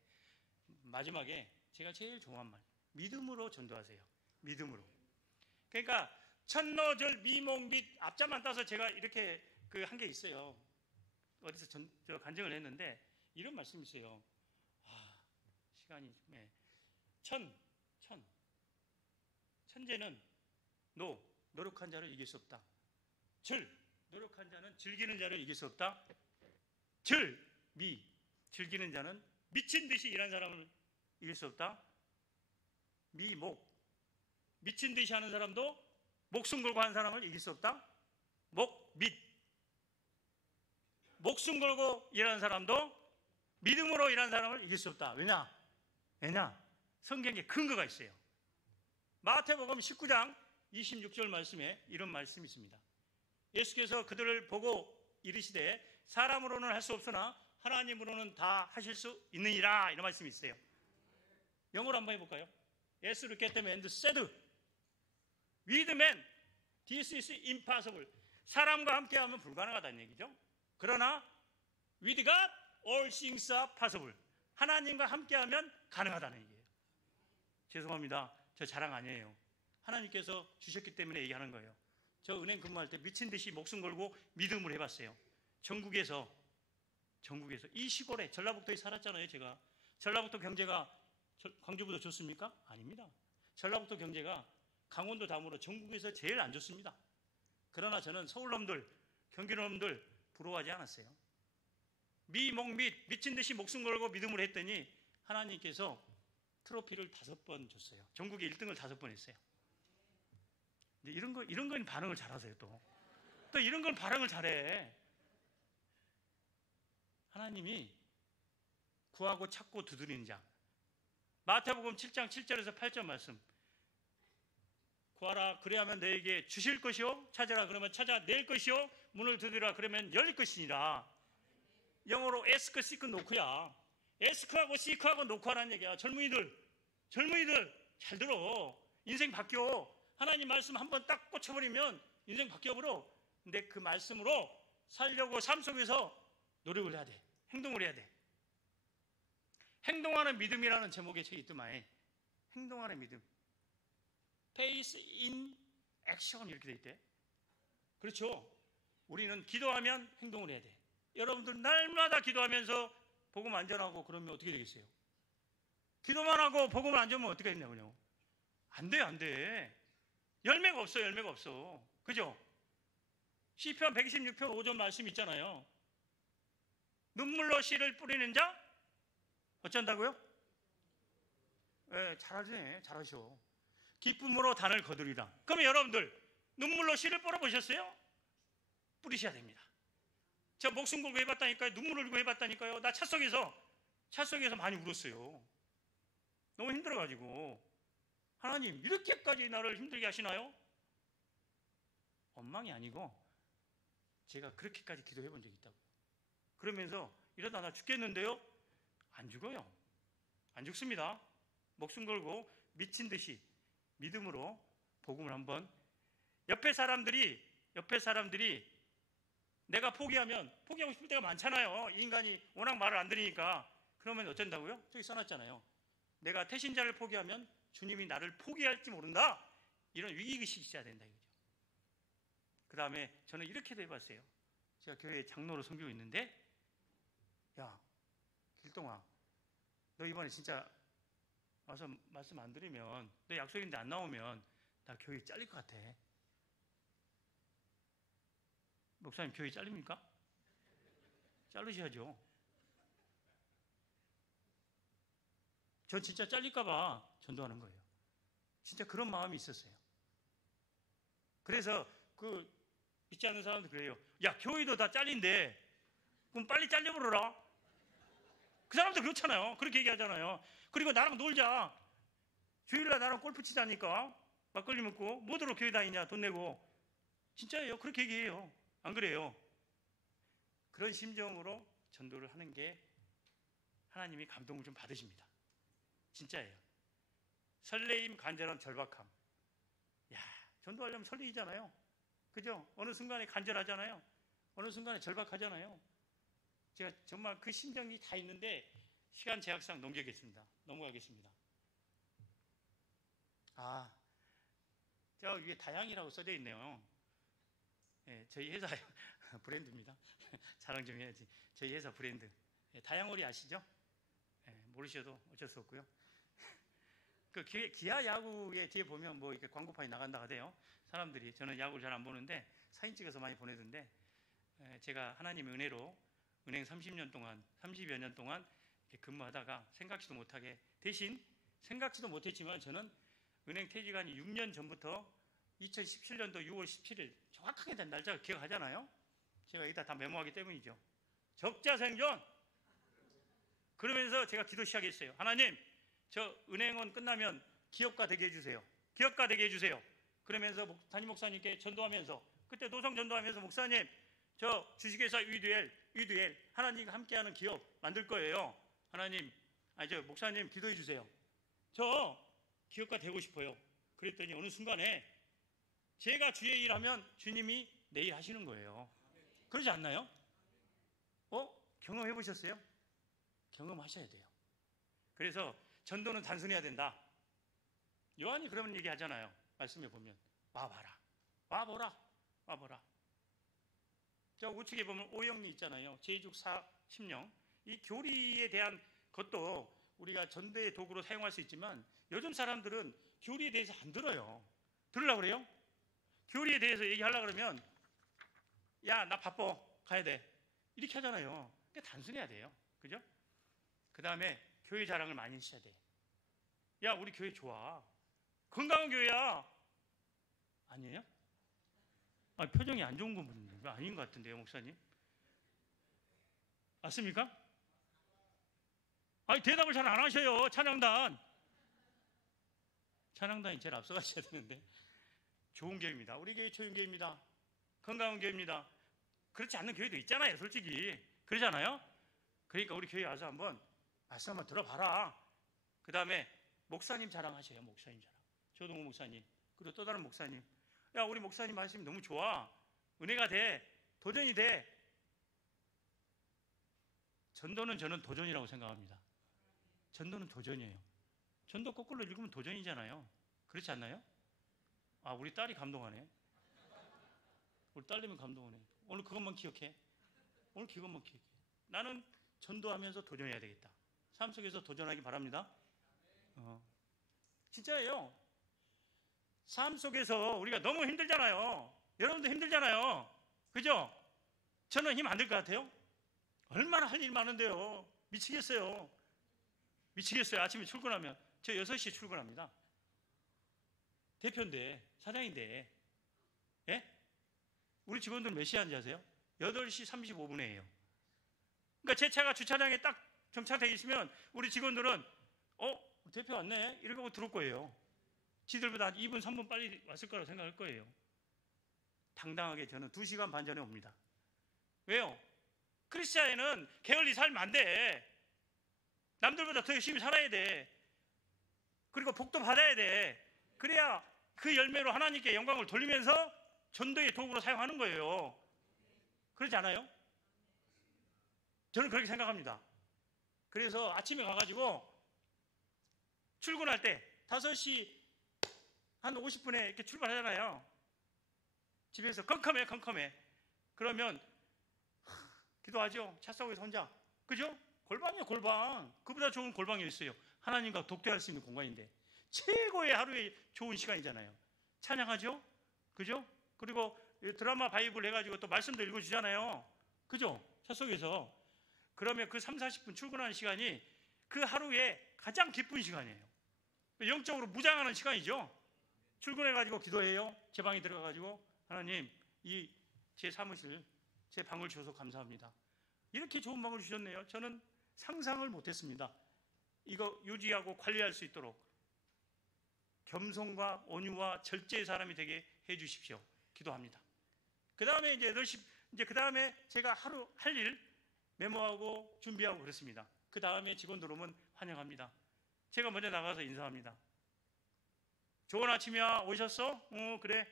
마지막에 제가 제일 좋아하는 말, 믿음으로 전도하세요. 믿음으로. 그러니까 천노절 미목 및 앞자만 따서 제가 이렇게 그 한 게 있어요. 어디서 저 간증을 했는데 이런 말씀이 있어요. 아, 시간이 네. 천재는 노력한 자를 이길 수 없다. 노력한 자는 즐기는 자를 이길 수 없다. 즐기는 자는 미친 듯이 일하는 사람을 이길 수 없다. 미친 듯이 하는 사람도 목숨 걸고 하는 사람을 이길 수 없다. 목숨 걸고 일하는 사람도 믿음으로 일하는 사람을 이길 수 없다. 왜냐? 성경에 근거가 있어요. 마태복음 19장 26절 말씀에 이런 말씀이 있습니다. 예수께서 그들을 보고 이르시되 사람으로는 할 수 없으나 하나님으로는 다 하실 수 있느니라, 이런 말씀이 있어요. 영어로 한번 해볼까요? Yes, look at them and said, with man, this is impossible. 사람과 함께하면 불가능하다는 얘기죠. 그러나 with God, all things are possible. 하나님과 함께하면 가능하다는 얘기예요. 죄송합니다. 저 자랑 아니에요. 하나님께서 주셨기 때문에 얘기하는 거예요. 저 은행 근무할 때 미친 듯이 목숨 걸고 믿음을 해봤어요. 전국에서 이 시골에 전라북도에 살았잖아요. 제가 전라북도 경제가 광주보다 좋습니까? 아닙니다. 전라북도 경제가 강원도 다음으로 전국에서 제일 안 좋습니다. 그러나 저는 서울놈들, 경기도놈들 부러워하지 않았어요. 미친 듯이 목숨 걸고 믿음을 했더니 하나님께서 트로피를 5번 줬어요. 전국에 1등을 5번 했어요. 근데 이런 건 반응을 잘하세요. 또 이런 건 반응을 잘해. 하나님이 구하고 찾고 두드리는 자. 마태복음 7장 7절에서 8절 말씀. 구하라 그래야만 너에게 주실 것이요, 찾아라 그러면 찾아낼 것이요, 문을 두드리라 그러면 열릴 것이니라. 영어로 ask, seek, knock야. ask하고 seek하고 knock하라는 얘기야. 젊은이들 잘 들어. 인생 바뀌어. 하나님 말씀 한번 딱 꽂혀버리면 인생 바뀌어버려. 근데 그 말씀으로 살려고 삶 속에서 노력을 해야 돼. 행동을 해야 돼. 행동하는 믿음이라는 제목의 책이 있더만. 행동하는 믿음. Faith in action 이렇게 돼 있대. 그렇죠. 우리는 기도하면 행동을 해야 돼. 여러분들 날마다 기도하면서 복음 안 전하고 그러면 어떻게 되겠어요? 기도만 하고 복음을 안 전하면 어떻게 되냐고요? 안 돼. 열매가 없어. 그죠? 시편 126편 5절 말씀 있잖아요. 눈물로 씨를 뿌리는 자 어쩐다고요? 네, 잘하셔. 기쁨으로 단을 거두리라. 그러면 여러분들 눈물로 씨를 뿌려보셨어요? 뿌리셔야 됩니다. 제가 목숨 걸고 해봤다니까요. 눈물 흘리고 해봤다니까요. 나 차 속에서 많이 울었어요. 너무 힘들어가지고. 하나님 이렇게까지 나를 힘들게 하시나요? 원망이 아니고 제가 그렇게까지 기도해 본 적이 있다고. 그러면서 이러다 나 죽겠는데요? 안 죽어요. 안 죽습니다. 목숨 걸고 미친 듯이 믿음으로 복음을 한번. 옆에 사람들이 내가 포기하고 싶을 때가 많잖아요. 이 인간이 워낙 말을 안 들으니까. 그러면 어쩐다고요? 저기 써놨잖아요. 내가 태신자를 포기하면 주님이 나를 포기할지 모른다. 이런 위기의식이 있어야 된다 이거죠. 그 다음에 저는 이렇게도 해봤어요. 제가 교회 장로로 섬기고 있는데, 야 길동아, 너 이번에 진짜 와서 말씀 안 들으면, 너 약속인데 안 나오면 나 교회 잘릴 것 같아. 목사님 교회 잘립니까? 자르셔야죠. 전 진짜 잘릴까봐 전도하는 거예요. 진짜 그런 마음이 있었어요. 그래서 그 믿지 않는 사람들 그래요. 야, 교회도 다 잘린대. 그럼 빨리 잘려버려라. 그 사람들 그렇잖아요. 그렇게 얘기하잖아요. 그리고 나랑 놀자. 주일날 나랑 골프 치자니까 막걸리 먹고 뭐더러 교회 다니냐 돈 내고. 진짜예요. 그렇게 얘기해요. 안 그래요? 그런 심정으로 전도를 하는 게 하나님이 감동을 좀 받으십니다. 진짜예요. 설레임, 간절함, 절박함. 야, 전도하려면 설레이잖아요. 그죠? 어느 순간에 간절하잖아요. 어느 순간에 절박하잖아요. 제가 정말 그 심정이 다 있는데 시간 제약상 넘어가겠습니다. 아, 저 위에 다양이라고 써져 있네요. 네, 저희 회사 브랜드입니다. 자랑 좀 해야지. 저희 회사 브랜드. 네, 다양오리 아시죠? 네, 모르셔도 어쩔 수 없고요. 그 기아 야구에 뒤에 보면 뭐 이렇게 광고판이 나간다 하대요. 사람들이. 저는 야구를 잘 안 보는데 사진 찍어서 많이 보내던데, 제가 하나님의 은혜로 은행 30여 년 동안 이렇게 근무하다가 생각지도 못하게, 대신 생각지도 못했지만 저는 은행 퇴직한 6년 전부터 2017년도 6월 17일 정확하게 된 날짜 기억하잖아요. 제가 여기다 다 메모하기 때문이죠. 적자생존. 그러면서 제가 기도 시작했어요. 하나님, 저 은행원 끝나면 기업가 되게 해주세요. 기업가 되게 해주세요. 그러면서 담임 목사님께 전도하면서, 그때 노성 전도하면서, 목사님, 저 주식회사 위드엘 하나님과 함께하는 기업 만들 거예요. 하나님, 목사님 기도해 주세요. 저 기업가 되고 싶어요. 그랬더니 어느 순간에 제가 주의 일하면 주님이 내 일 하시는 거예요. 그러지 않나요? 경험해 보셨어요? 경험하셔야 돼요. 그래서 전도는 단순해야 된다. 요한이 그런 얘기 하잖아요. 말씀에 보면 와봐라, 와보라, 와보라. 저 우측에 보면 오영리 있잖아요. 제이죽 10령. 이 교리에 대한 것도 우리가 전도의 도구로 사용할 수 있지만 요즘 사람들은 교리에 대해서 안 들어요. 들으려고 그래요? 교리에 대해서 얘기하려고 그러면 야, 나 바빠, 가야 돼, 이렇게 하잖아요. 그러니까 단순해야 돼요. 그죠? 그 다음에 교회 자랑을 많이 하셔야 돼. 야, 우리 교회 좋아, 건강한 교회야. 아니에요? 표정이 안 좋은 건 아닌 것 같은데요, 목사님? 맞습니까? 대답을 잘 안 하셔요. 찬양단이 제일 앞서가셔야 되는데. 좋은 교회입니다. 우리 교회 좋은 교회입니다. 건강한 교회입니다. 그렇지 않는 교회도 있잖아요, 솔직히. 그러잖아요? 그러니까 우리 교회 와서 한번 말씀 한번 들어봐라. 그 다음에 목사님 자랑하세요. 목사님 자랑. 조동호 목사님, 그리고 또 다른 목사님. 야, 우리 목사님 말씀이 너무 좋아. 은혜가 돼. 도전이 돼. 전도는 저는 도전이라고 생각합니다. 전도는 도전이에요. 전도 거꾸로 읽으면 도전이잖아요. 그렇지 않나요? 우리 딸이 감동하네. 우리 딸내미 감동하네. 오늘 그것만 기억해. 오늘 그것만 기억해. 나는 전도하면서 도전해야 되겠다. 삶 속에서 도전하기 바랍니다. 진짜예요. 삶 속에서 우리가 너무 힘들잖아요. 여러분도 힘들잖아요. 그죠? 저는 힘 안 들 것 같아요. 얼마나 할 일 많은데요. 미치겠어요. 아침에 출근하면. 저 6시에 출근합니다. 대표인데, 사장인데. 예? 우리 직원들 몇 시에 하는지 아세요? 8시 35분에 해요. 그러니까 제 차가 주차장에 딱 정차되어 있으면 우리 직원들은 대표 왔네? 이러고 들어올 거예요. 지들보다 2분, 3분 빨리 왔을 거라고 생각할 거예요. 당당하게 저는 2시간 반 전에 옵니다. 왜요? 크리스찬에는 게을리 살면 안 돼. 남들보다 더 열심히 살아야 돼. 그리고 복도 받아야 돼. 그래야 그 열매로 하나님께 영광을 돌리면서 전도의 도구로 사용하는 거예요. 그렇지 않아요? 저는 그렇게 생각합니다. 그래서 아침에 가가지고 출근할 때 5시 한 50분에 이렇게 출발하잖아요. 집에서 컴컴해. 그러면 기도하죠. 차 속에서 혼자. 그죠? 골방이에요, 골방. 그보다 좋은 골방이 있어요. 하나님과 독대할 수 있는 공간인데 최고의 하루의 좋은 시간이잖아요. 찬양하죠? 그죠? 그리고 드라마 바이블 해가지고 또 말씀도 읽어주잖아요. 그죠? 차 속에서. 그러면 그 30, 40분 출근하는 시간이 그 하루에 가장 기쁜 시간이에요. 영적으로 무장하는 시간이죠. 출근해가지고 기도해요. 제 방에 들어가가지고 하나님 이 제 사무실 제 방을 주셔서 감사합니다. 이렇게 좋은 방을 주셨네요. 저는 상상을 못했습니다. 이거 유지하고 관리할 수 있도록 겸손과 온유와 절제의 사람이 되게 해주십시오. 기도합니다. 그 다음에 이제 8시 그 다음에 제가 하루 할 일 메모하고 준비하고 그렇습니다. 그 다음에 직원들 오면 환영합니다. 제가 먼저 나가서 인사합니다. 좋은 아침이야. 오셨어? 그래.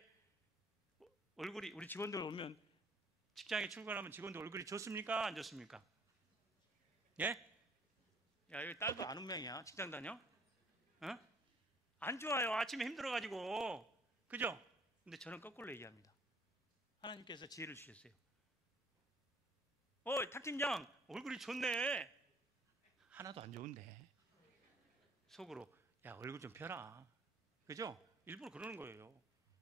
얼굴이 우리 직원들 오면 직장에 출근하면 직원들 얼굴이 좋습니까? 안 좋습니까? 예? 야, 여기 딸도 안 운명이야. 직장 다녀? 어? 안 좋아요. 아침에 힘들어가지고. 그죠? 근데 저는 거꾸로 얘기합니다. 하나님께서 지혜를 주셨어요. 탁 팀장, 얼굴이 좋네. 하나도 안 좋은데. 속으로, 야, 얼굴 좀 펴라. 그죠? 일부러 그러는 거예요.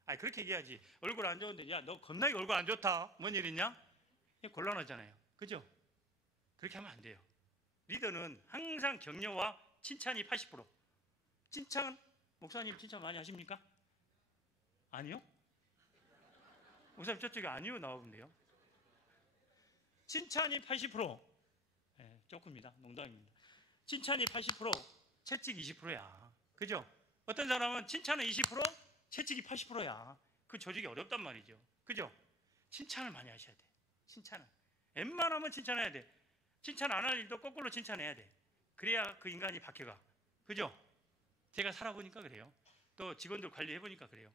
아니, 그렇게 얘기하지. 얼굴 안 좋은데, 야, 너 겁나게 얼굴 안 좋다. 뭔 일 있냐? 곤란하잖아요. 그죠? 그렇게 하면 안 돼요. 리더는 항상 격려와 칭찬이 80%. 칭찬, 목사님 칭찬 많이 하십니까? 아니요? 목사님 저쪽에 아니요 나오는데요. 칭찬이 80%. 네, 조금입니다. 농담입니다. 칭찬이 80%, 채찍 20%야. 그죠? 어떤 사람은 칭찬은 20%, 채찍이 80%야. 그 조직이 어렵단 말이죠. 그죠? 칭찬을 많이 하셔야 돼. 칭찬을. 웬만하면 칭찬해야 돼. 칭찬 안 할 일도 거꾸로 칭찬해야 돼. 그래야 그 인간이 바뀌어가. 그죠? 제가 살아보니까 그래요. 또 직원들 관리해보니까 그래요.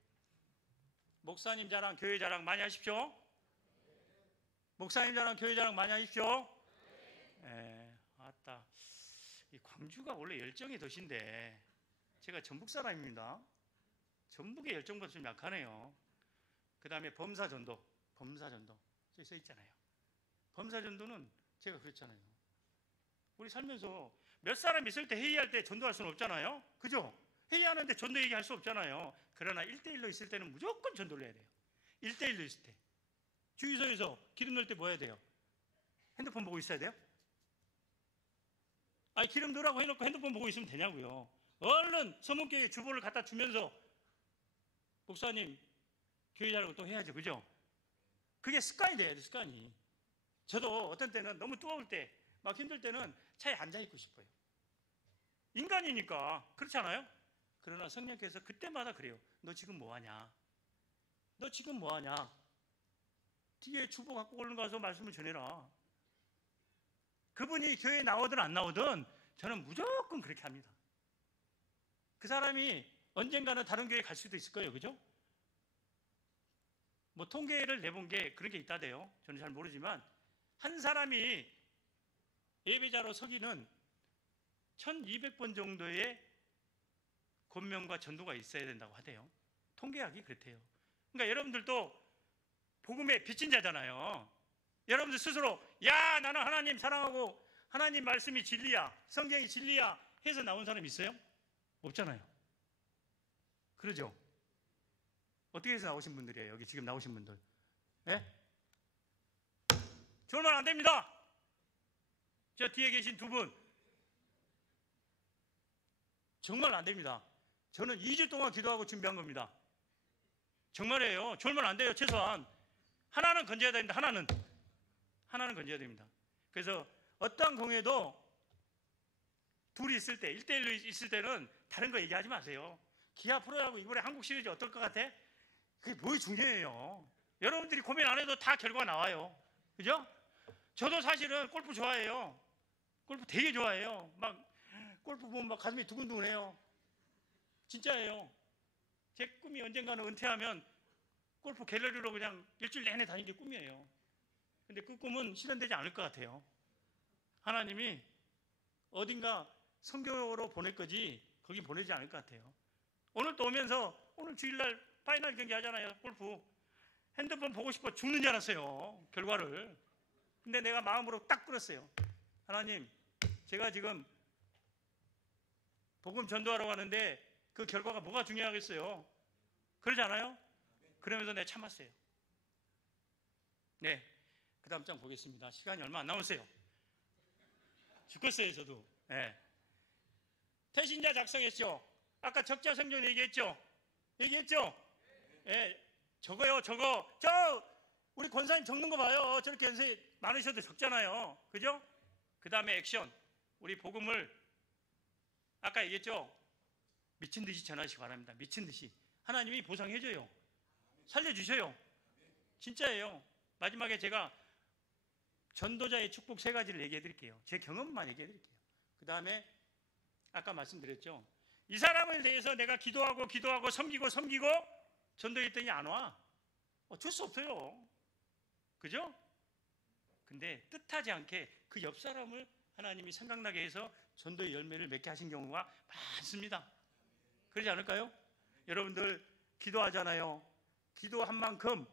목사님 자랑, 교회 자랑 많이 하십시오. 목사님 자랑, 교회 자랑 많이 하십시오. 아따. 이 광주가 원래 열정의 도시인데 제가 전북 사람입니다. 전북의 열정보다 좀 약하네요. 그 다음에 범사전도. 저기 써 있잖아요. 범사전도는 제가 그랬잖아요. 우리 살면서 몇 사람 있을 때 회의할 때 전도할 수는 없잖아요. 그죠? 회의하는데 전도 얘기할 수 없잖아요. 그러나 1대1로 있을 때는 무조건 전도를 해야 돼요. 1대1로 있을 때. 주유소에서 기름 넣을 때 뭐 해야 돼요? 핸드폰 보고 있어야 돼요? 아니, 기름 넣으라고 해놓고 핸드폰 보고 있으면 되냐고요. 얼른 서문교회 주보를 갖다 주면서 목사님 교회 자라고 또 해야죠. 그죠? 그게 습관이 돼야 돼. 습관이. 저도 어떤 때는 너무 뜨거울 때 막 힘들 때는 차에 앉아있고 싶어요. 인간이니까. 그렇지 않아요? 그러나 성령께서 그때마다 그래요. 너 지금 뭐하냐? 너 지금 뭐하냐? 뒤에 주보 갖고 얼른 가서 말씀을 전해라. 그분이 교회에 나오든 안 나오든 저는 무조건 그렇게 합니다. 그 사람이 언젠가는 다른 교회에 갈 수도 있을 거예요. 그죠? 뭐 통계를 내본 게 그런 게 있다대요. 저는 잘 모르지만 한 사람이 예배자로 서기는 1200번 정도의 권면과 전도가 있어야 된다고 하대요. 통계학이 그렇대요. 그러니까 여러분들도 복음의 빚진 자잖아요. 여러분들 스스로 야, 나는 하나님 사랑하고 하나님 말씀이 진리야, 성경이 진리야 해서 나온 사람 있어요? 없잖아요. 그러죠? 어떻게 해서 나오신 분들이에요? 여기 지금 나오신 분들. 예? 좋은 말 안 됩니다. 저 뒤에 계신 두 분 정말 안 됩니다. 저는 2주 동안 기도하고 준비한 겁니다. 정말이에요. 좋은 말 안 돼요. 최소한 하나는 건져야 됩니다. 하나는 건져야 됩니다. 그래서 어떠한 공회도 둘이 있을 때, 1대1로 있을 때는 다른 거 얘기하지 마세요. 기아 프로야구 이번에 한국 시리즈 어떨 것 같아? 그게 뭐 중요해요. 여러분들이 고민 안 해도 다 결과가 나와요. 그죠? 저도 사실은 골프 좋아해요. 골프 되게 좋아해요. 막 골프 보면 막 가슴이 두근두근해요. 진짜예요. 제 꿈이 언젠가는 은퇴하면 골프 갤러리로 그냥 일주일 내내 다니는 게 꿈이에요. 근데 그 꿈은 실현되지 않을 것 같아요. 하나님이 어딘가 선교로 보낼 거지 거기 보내지 않을 것 같아요. 오늘 또 오면서 오늘 주일날 파이널 경기 하잖아요. 골프. 핸드폰 보고 싶어 죽는 줄 알았어요. 결과를. 근데 내가 마음으로 딱 끌었어요. 하나님, 제가 지금 복음 전도하러 가는데 그 결과가 뭐가 중요하겠어요? 그러지 않아요? 그러면서 내가 참았어요. 네, 그 다음 장 보겠습니다. 시간이 얼마 안 남았어요. 죽겠어요, 저도. 네. 태신자 작성했죠. 아까 적자성전 얘기했죠. 예, 저거요, 저거. 우리 권사님 적는 거 봐요. 저렇게 연세 많으셔도 적잖아요. 그죠? 그 다음에 액션. 우리 복음을 아까 얘기했죠. 미친 듯이 전하시기 바랍니다. 미친 듯이. 하나님이 보상해줘요. 살려주셔요. 진짜예요. 마지막에 제가 전도자의 축복 3가지를 얘기해 드릴게요. 제 경험만 얘기해 드릴게요. 그 다음에 아까 말씀드렸죠. 이 사람을 대해서 내가 기도하고 섬기고 전도했더니 안 와. 어쩔 수 없어요. 그죠? 근데 뜻하지 않게 그 옆 사람을 하나님이 생각나게 해서 전도의 열매를 맺게 하신 경우가 많습니다. 그러지 않을까요? 여러분들 기도하잖아요. 기도한 만큼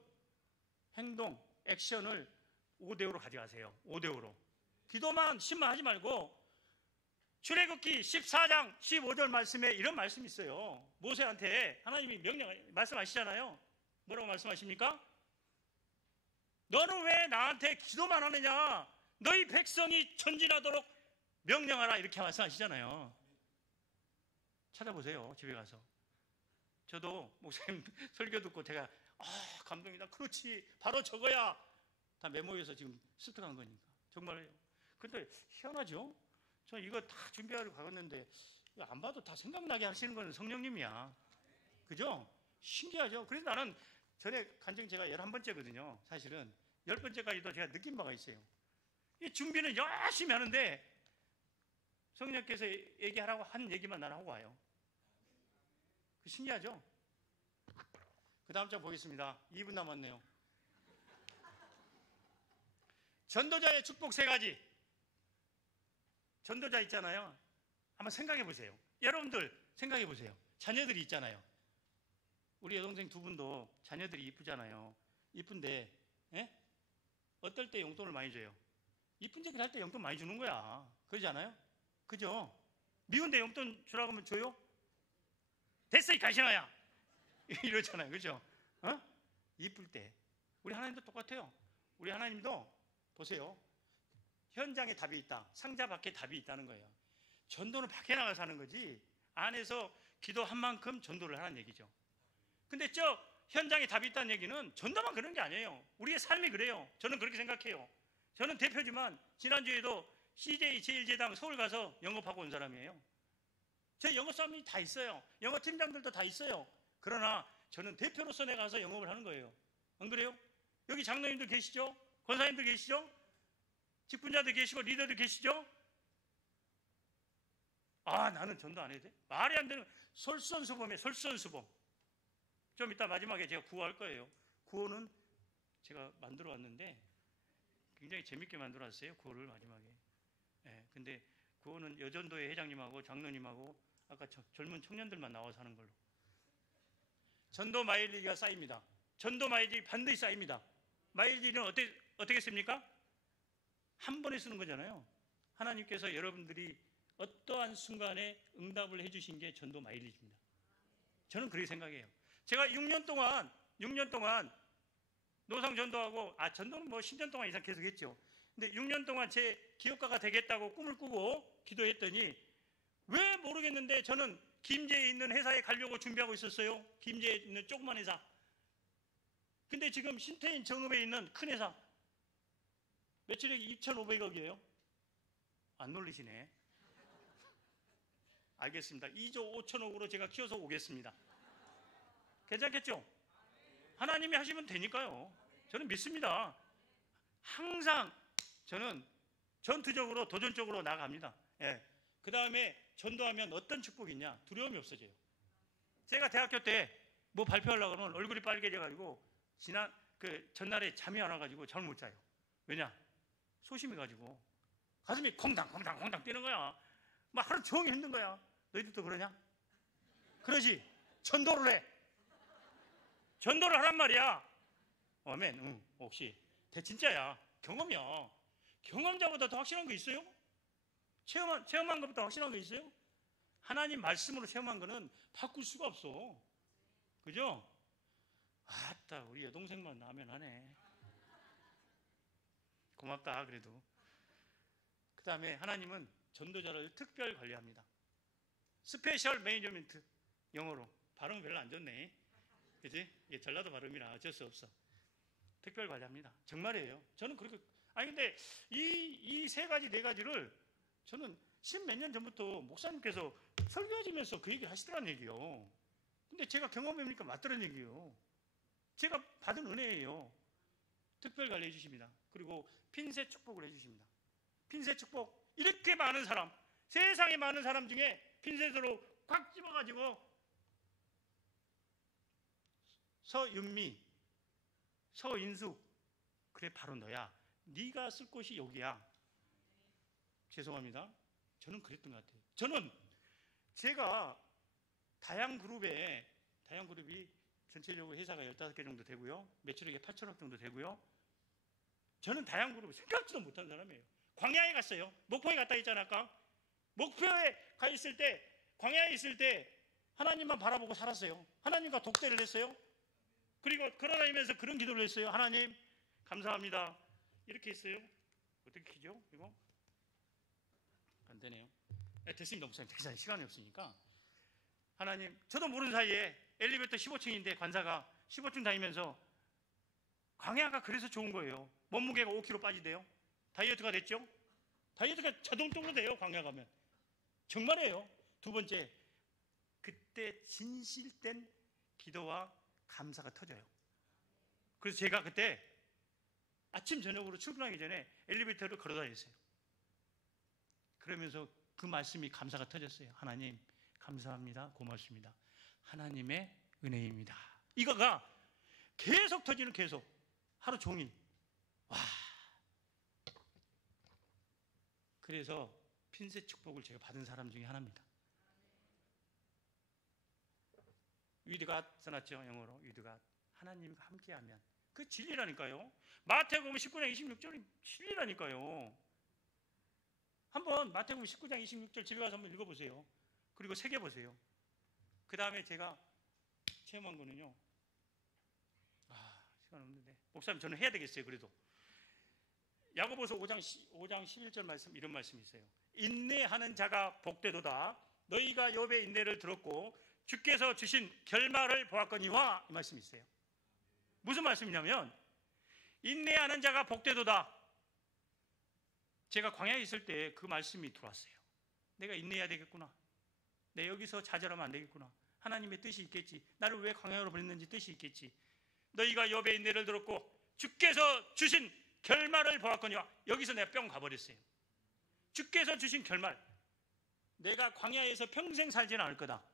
행동, 액션을 5대5로 가져가세요. 5대5로. 기도만 10만 하지 말고 출애굽기 14장 15절 말씀에 이런 말씀이 있어요. 모세한테 하나님이 말씀하시잖아요. 뭐라고 말씀하십니까? 너는 왜 나한테 기도만 하느냐? 너희 백성이 전진하도록 명령하라. 이렇게 말씀하시잖아요. 찾아보세요. 집에 가서. 저도 목사님 설교 듣고 제가 감동이다. 그렇지. 바로 저거야. 다 메모해서 지금 습득한 거니까. 정말요. 근데 희한하죠? 저 이거 다 준비하러 가겠는데 안 봐도 다 생각나게 하시는 건 성령님이야. 그죠? 신기하죠? 그래서 나는 전에 간증 제가 11번째거든요. 사실은 10번째까지도 제가 느낀 바가 있어요. 이 준비는 열심히 하는데 성령께서 얘기하라고 한 얘기만 나는 하고 와요. 신기하죠? 그 다음 장 보겠습니다. 2분 남았네요. 전도자의 축복 3가지. 전도자 있잖아요. 한번 생각해 보세요. 여러분들 생각해 보세요. 자녀들이 있잖아요. 우리 여동생 2분도 자녀들이 이쁘잖아요. 이쁜데 어떨 때 용돈을 많이 줘요? 이쁜 짓을 할 때 용돈 많이 주는 거야. 그러지 않아요? 그죠? 미운데 용돈 주라고 하면 줘요? 됐어 이 가시나야 이러잖아요. 그죠? 이쁠 때 우리 하나님도 똑같아요. 우리 하나님도 보세요. 현장에 답이 있다. 상자 밖에 답이 있다는 거예요. 전도는 밖에 나가서 하는 거지 안에서 기도한 만큼 전도를 하는 얘기죠. 근데 현장에 답이 있다는 얘기는 전도만 그런 게 아니에요. 우리의 삶이 그래요. 저는 그렇게 생각해요. 저는 대표지만 지난주에도 CJ 제1제당 서울 가서 영업하고 온 사람이에요. 저 영업 사람이 다 있어요. 영업 팀장들도 다 있어요. 그러나 저는 대표로서 내가 가서 영업을 하는 거예요. 안 그래요? 여기 장로님들 계시죠? 권사님들 계시죠? 직분자들 계시고 리더들 계시죠? 나는 전도 안 해도 돼? 말이 안 되는 솔선수범이에요. 솔선수범. 좀 이따 마지막에 제가 구호할 거예요. 구호는 제가 만들어 왔는데 굉장히 재밌게 만들어 왔어요. 구호를 마지막에. 근데 구호는 여전도의 회장님하고 장로님하고 아까 젊은 청년들만 나와서 하는 걸로. 전도 마일리지가 쌓입니다. 전도 마일리지 반드시 쌓입니다. 마일리지는 어떻게 씁니까? 한 번에 쓰는 거잖아요. 하나님께서 여러분들이 어떠한 순간에 응답을 해주신 게 전도 마일리지입니다. 저는 그렇게 생각해요. 제가 6년 동안 노상 전도하고 전도는 10년 동안 이상 계속 했죠. 근데 6년 동안 제 기업가가 되겠다고 꿈을 꾸고 기도했더니 왜 모르겠는데 저는 김제에 있는 회사에 가려고 준비하고 있었어요. 김제에 있는 조그만 회사. 근데 지금 신태인 정읍에 있는 큰 회사 매출액이 2,500억이에요. 안 놀리시네. 알겠습니다. 2조 5천억으로 제가 키워서 오겠습니다. 괜찮겠죠? 하나님이 하시면 되니까요. 저는 믿습니다. 항상 저는 전투적으로 도전적으로 나아갑니다. 그 다음에 전도하면 어떤 축복이 있냐? 두려움이 없어져요. 제가 대학교 때 뭐 발표하려고 하면 얼굴이 빨개져가지고 전날에 잠이 안 와가지고 잠을 못 자요. 왜냐? 소심해가지고 가슴이 콩당콩당 뛰는 거야. 막 하루 종일 힘든 거야. 너희들도 그러냐? 그러지? 전도를 해. 전도를 하란 말이야. 아멘. 응. 혹시 진짜야. 경험이야. 경험자보다 더 확실한 거 있어요? 체험한 것보다 확실한 거 있어요? 하나님 말씀으로 체험한 거는 바꿀 수가 없어. 그죠? 아따 우리 여동생만 나면 하네. 고맙다 그래도. 그 다음에 하나님은 전도자를 특별 관리합니다. 스페셜 매니지먼트, 영어로. 발음 별로 안 좋네. 그지? 이게 전라도 발음이라 어쩔 수 없어. 특별 관리합니다. 정말이에요. 저는 그렇게, 아니, 근데 이 세 가지, 네 가지를 저는 십몇 년 전부터 목사님께서 설교하시면서 그 얘기를 하시더란 얘기요. 근데 제가 경험해보니까 맞더란 얘기요. 제가 받은 은혜예요. 특별 관리해 주십니다. 그리고 핀셋 축복을 해주십니다. 핀셋 축복, 이렇게 많은 사람, 세상에 많은 사람 중에 핀셋으로 꽉 집어가지고 서윤미, 서인숙, 그래 바로 너야. 네가 쓸 곳이 여기야. 죄송합니다. 저는 그랬던 것 같아요. 저는 제가 다양그룹이 전체적으로 회사가 15개 정도 되고요. 매출액이 8천억 정도 되고요. 저는 다양그룹을 생각지도 못한 사람이에요. 광야에 갔어요. 목포에 갔다 했잖아 아까. 목포에 가 있을 때, 광야에 있을 때 하나님만 바라보고 살았어요. 하나님과 독대를 했어요. 그리고 걸어다니면서 그런 기도를 했어요. 하나님 감사합니다. 이렇게 했어요. 어떻게 키죠? 이거 안 되네요. 됐습니다. 목사님. 시간이 없으니까. 하나님, 저도 모르는 사이에 엘리베이터 15층인데 관사가 15층 다니면서 광야가 그래서 좋은 거예요. 몸무게가 5kg 빠지대요. 다이어트가 됐죠? 다이어트가 자동적으로 돼요. 광야 가면. 정말이에요. 두 번째, 그때 진실된 기도와 감사가 터져요. 그래서 제가 그때 아침 저녁으로 출근하기 전에 엘리베이터를 걸어 다녔어요. 그러면서 그 말씀이 감사가 터졌어요. 하나님 감사합니다. 고맙습니다. 하나님의 은혜입니다. 이거가 계속 터지는, 계속 하루 종일. 와. 그래서 핀셋 축복을 제가 받은 사람 중에 하나입니다. 위드갓 써놨죠. 영어로 위드갓. 하나님과 함께하면 그 진리라니까요. 마태복음 19장 26절이 진리라니까요. 한번 마태복음 19장 26절 집에 가서 한번 읽어보세요. 그리고 새겨보세요. 그 다음에 제가 체험한 거는요. 시간 없는데. 목사님 저는 해야 되겠어요. 그래도. 야고보서 5장 11절 말씀, 이런 말씀이 있어요. 인내하는 자가 복되도다. 너희가 욥의 인내를 들었고 주께서 주신 결말을 보았거니와, 이 말씀이 있어요. 무슨 말씀이냐면 인내하는 자가 복되도다. 제가 광야에 있을 때 그 말씀이 들어왔어요. 내가 인내해야 되겠구나. 내 여기서 좌절하면 안 되겠구나. 하나님의 뜻이 있겠지. 나를 왜 광야로 보냈는지 뜻이 있겠지. 너희가 욥의 인내를 들었고 주께서 주신 결말을 보았거니와. 여기서 내가 뿅 가버렸어요. 주께서 주신 결말. 내가 광야에서 평생 살지는 않을 거다.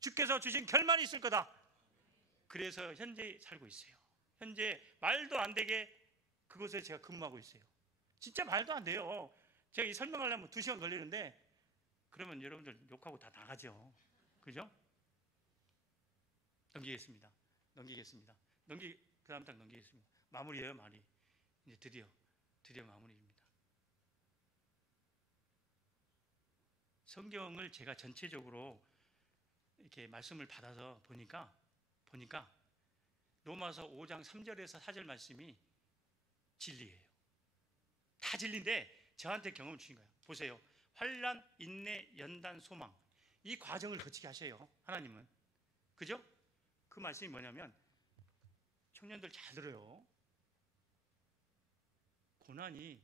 주께서 주신 결말이 있을 거다. 그래서 현재 살고 있어요. 현재 말도 안 되게 그곳에 제가 근무하고 있어요. 진짜 말도 안 돼요. 제가 이 설명하려면 2시간 걸리는데 그러면 여러분들 욕하고 다 나가죠. 그죠? 넘기겠습니다. 그 다음 딱 넘기겠습니다. 마무리예요, 말이. 이제 드디어 마무리입니다. 성경을 제가 전체적으로 이렇게 말씀을 받아서 보니까 로마서 5장 3절에서 4절 말씀이 진리예요. 다 진리인데 저한테 경험을 주신 거예요. 보세요. 환난, 인내, 연단, 소망. 이 과정을 거치게 하셔요. 하나님은. 그죠? 그 말씀이 뭐냐면, 청년들 잘 들어요. 고난이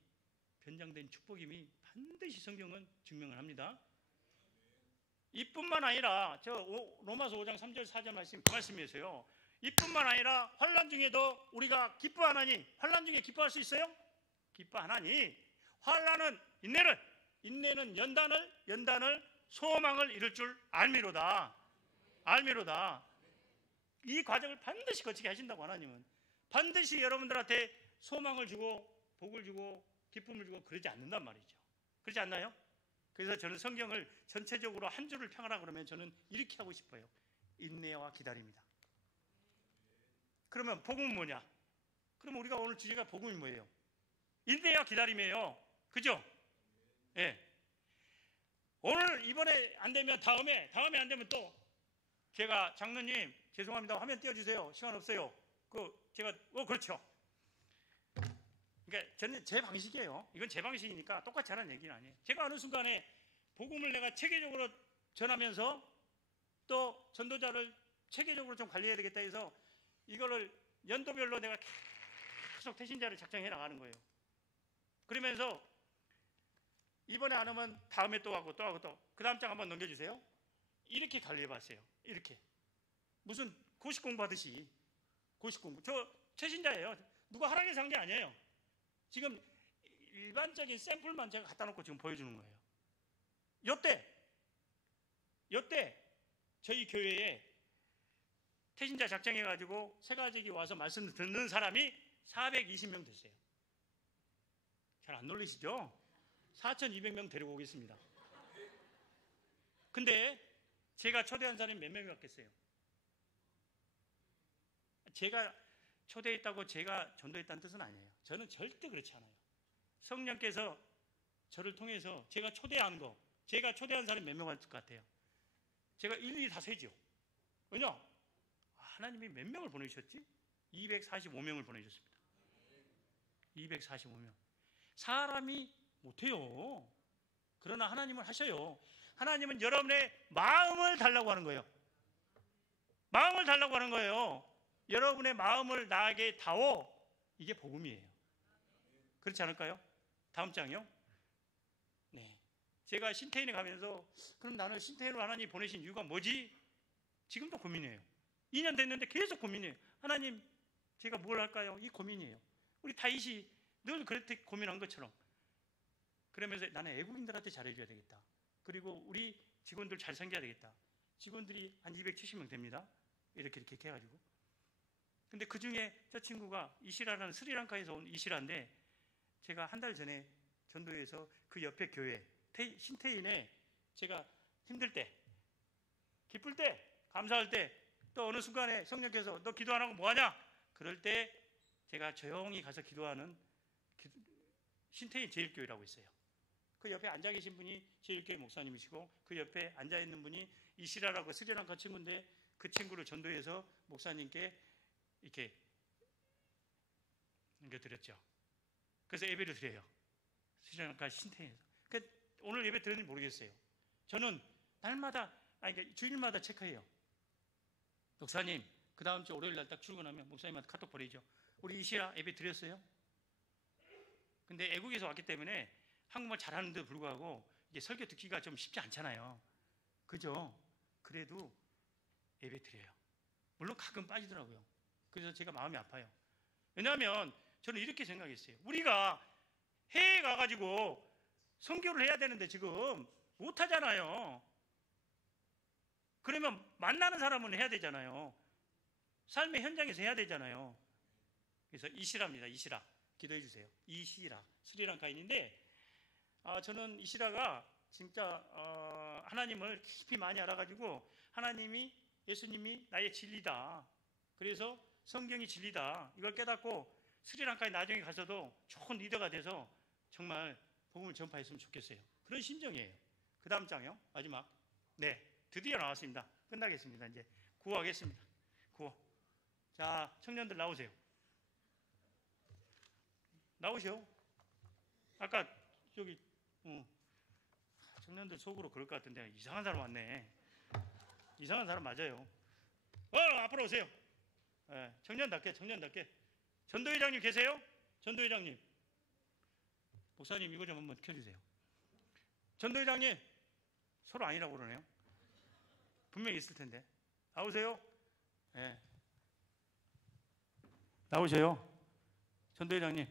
변장된 축복임이 반드시 성경은 증명을 합니다. 이뿐만 아니라 로마서 5장 3절 4절 말씀, 그 말씀이었어요. 이뿐만 아니라 환난 중에도 우리가 기뻐하나니, 환난 중에 기뻐할 수 있어요? 기뻐하나니 환난은 인내는 연단을 소망을 이룰 줄 알미로다. 이 과정을 반드시 거치게 하신다고. 하나님은 반드시 여러분들한테 소망을 주고 복을 주고 기쁨을 주고 그러지 않는단 말이죠. 그렇지 않나요? 그래서 저는 성경을 전체적으로 한 줄을 평하라 그러면 저는 이렇게 하고 싶어요. 인내와 기다림이다. 그러면 복음은 뭐냐? 그럼 우리가 오늘 주제가 복음이 뭐예요? 인내와 기다림이에요. 그죠? 예. 네. 오늘 이번에 안 되면 다음에 안 되면 또 제가 장로님 죄송합니다. 화면 띄워주세요. 시간 없어요. 그렇죠. 그러니까 저는 제 방식이에요. 이건 제 방식이니까 똑같이 하는 얘기는 아니에요. 제가 어느 순간에 복음을 내가 체계적으로 전하면서 또 전도자를 체계적으로 좀 관리해야 되겠다 해서 이거를 연도별로 내가 계속 태신자를 작성해 나가는 거예요. 그러면서 이번에 안 하면 다음에 또 하고 또 하고 또 그 다음 장 한번 넘겨주세요. 이렇게 관리해 봤어요. 이렇게 무슨 고시 공부하듯이 고시 공부. 저 최신자예요. 누가 하락해서 한 게 아니에요. 지금 일반적인 샘플만 제가 갖다 놓고 지금 보여주는 거예요. 요때 저희 교회에 태신자 작정해가지고 세가지기 와서 말씀 듣는 사람이 420명 됐어요. 잘 안 놀리시죠? 4,200명 데리고 오겠습니다. 근데 제가 초대한 사람이 몇 명이 왔겠어요? 제가 초대했다고 제가 전도했다는 뜻은 아니에요. 저는 절대 그렇지 않아요. 성령께서 저를 통해서 제가 초대한 거, 제가 초대한 사람이 몇 명 왔을 것 같아요? 제가 일일이 다 세죠. 왜냐? 하나님이 몇 명을 보내주셨지? 245명을 보내주셨습니다. 245명. 사람이 못해요. 그러나 하나님은 하셔요. 하나님은 여러분의 마음을 달라고 하는 거예요. 마음을 달라고 하는 거예요. 여러분의 마음을 나에게 다오. 이게 복음이에요. 그렇지 않을까요? 다음 장이요. 네. 제가 신태인에 가면서 그럼 나는 신태인으로 하나님 보내신 이유가 뭐지? 지금도 고민이에요. 2년 됐는데 계속 고민이에요. 하나님, 제가 뭘 할까요? 이 고민이에요. 우리 다윗이 늘 그렇게 고민한 것처럼. 그러면서 나는 애국인들한테 잘해줘야 되겠다. 그리고 우리 직원들 잘 섬겨야 되겠다. 직원들이 한 270명 됩니다. 이렇게 해가지고. 근데 그 중에 저 친구가 이시라라는 스리랑카에서 온 이시라인데 제가 한 달 전에 전도에서 그 옆에 교회 신태인에 제가 힘들 때, 기쁠 때, 감사할 때, 또 어느 순간에 성령께서 너 기도 안 하고 뭐하냐? 그럴 때 제가 조용히 가서 기도하는 신태인 제일교회라고 있어요. 그 옆에 앉아 계신 분이 제일교회 목사님이시고 그 옆에 앉아 있는 분이 이시라라고 스리랑카 친구인데 그 친구를 전도해서 목사님께 이렇게 넘겨드렸죠. 그래서 예배를 드려요. 스리랑카 신태인에서. 오늘 예배 드렸는지 모르겠어요. 저는 날마다, 그러니까 주일마다 체크해요. 목사님, 그 다음 주 월요일 날 딱 출근하면 목사님한테 카톡 보내죠. 우리 이시라 예배 드렸어요? 근데 애국에서 왔기 때문에 한국말 잘하는데도 불구하고 이게 설교 듣기가 좀 쉽지 않잖아요. 그죠? 그래도 예배 드려요. 물론 가끔 빠지더라고요. 그래서 제가 마음이 아파요. 왜냐하면 저는 이렇게 생각했어요. 우리가 해외에 가가지고 선교를 해야 되는데 지금 못하잖아요. 그러면 만나는 사람은 해야 되잖아요. 삶의 현장에서 해야 되잖아요. 그래서 이시라입니다. 이시라. 기도해 주세요. 이시라. 스리랑카인인데 저는 이시라가 진짜 하나님을 깊이 많이 알아가지고 하나님이, 예수님이 나의 진리다. 그래서 성경이 진리다. 이걸 깨닫고 스리랑카에 나중에 가서도 좋은 리더가 돼서 정말 복음을 전파했으면 좋겠어요. 그런 심정이에요. 그 다음 장이요. 마지막. 네, 드디어 나왔습니다. 끝나겠습니다. 이제 구호하겠습니다. 구호. 자, 청년들 나오세요. 나오시오. 아까 저기 청년들 속으로 그럴 것 같은데 이상한 사람 왔네. 이상한 사람 맞아요. 앞으로 오세요. 네, 청년답게. 전도회장님 계세요? 전도회장님. 목사님 이거 좀 한번 켜주세요. 전도회장님. 서로 아니라고 그러네요. 분명히 있을 텐데. 나오세요. 네. 나오세요. 전도회장님.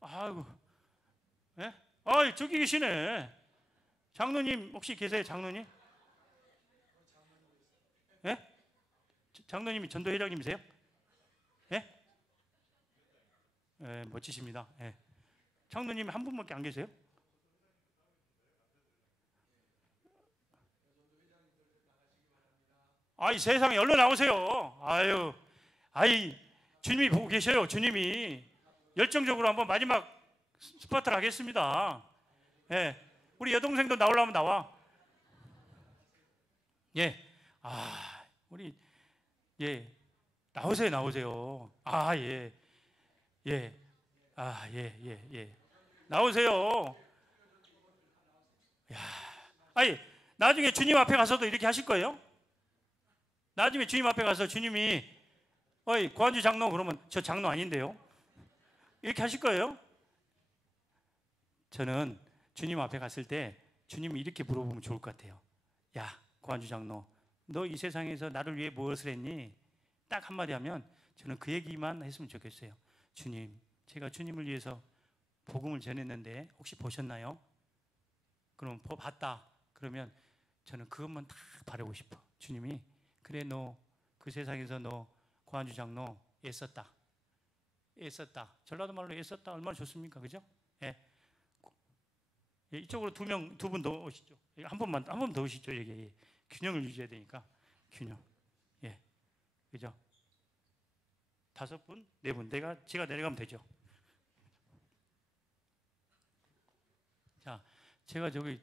아이고. 예? 저기 계시네. 장로님 혹시 계세요? 장로님? 예? 장로님이 전도회장님이세요? 예? 예, 멋지십니다. 예. 장로님 한 분밖에 안 계세요? 세상에 얼른 나오세요. 주님이 보고 계셔요. 주님이 열정적으로 한번 마지막 스파트를 하겠습니다. 예, 우리 여동생도 나오려면 나와. 예, 우리 나오세요. 나오세요. 나중에 주님 앞에 가서도 이렇게 하실 거예요? 나중에 주님 앞에 가서 주님이 어이 고한주 장로 그러면 저 장로 아닌데요? 이렇게 하실 거예요? 저는 주님 앞에 갔을 때 주님이 이렇게 물어보면 좋을 것 같아요. 야 고한주 장로, 너 이 세상에서 나를 위해 무엇을 했니? 딱 한마디 하면 저는 그 얘기만 했으면 좋겠어요. 주님, 제가 주님을 위해서 복음을 전했는데 혹시 보셨나요? 그럼 봤다. 그러면 저는 그것만 다 바라고 싶어. 주님이 그래 너 그 세상에서 너 고한주 장로 애썼다. 전라도 말로 애썼다. 얼마나 좋습니까? 그죠? 예. 예, 이쪽으로 두 분 더 오시죠. 한 번 더 오시죠. 여기 균형을 유지해야 되니까 균형. 예, 그죠? 5분, 4분. 제가 내려가면 되죠. 자, 제가 저기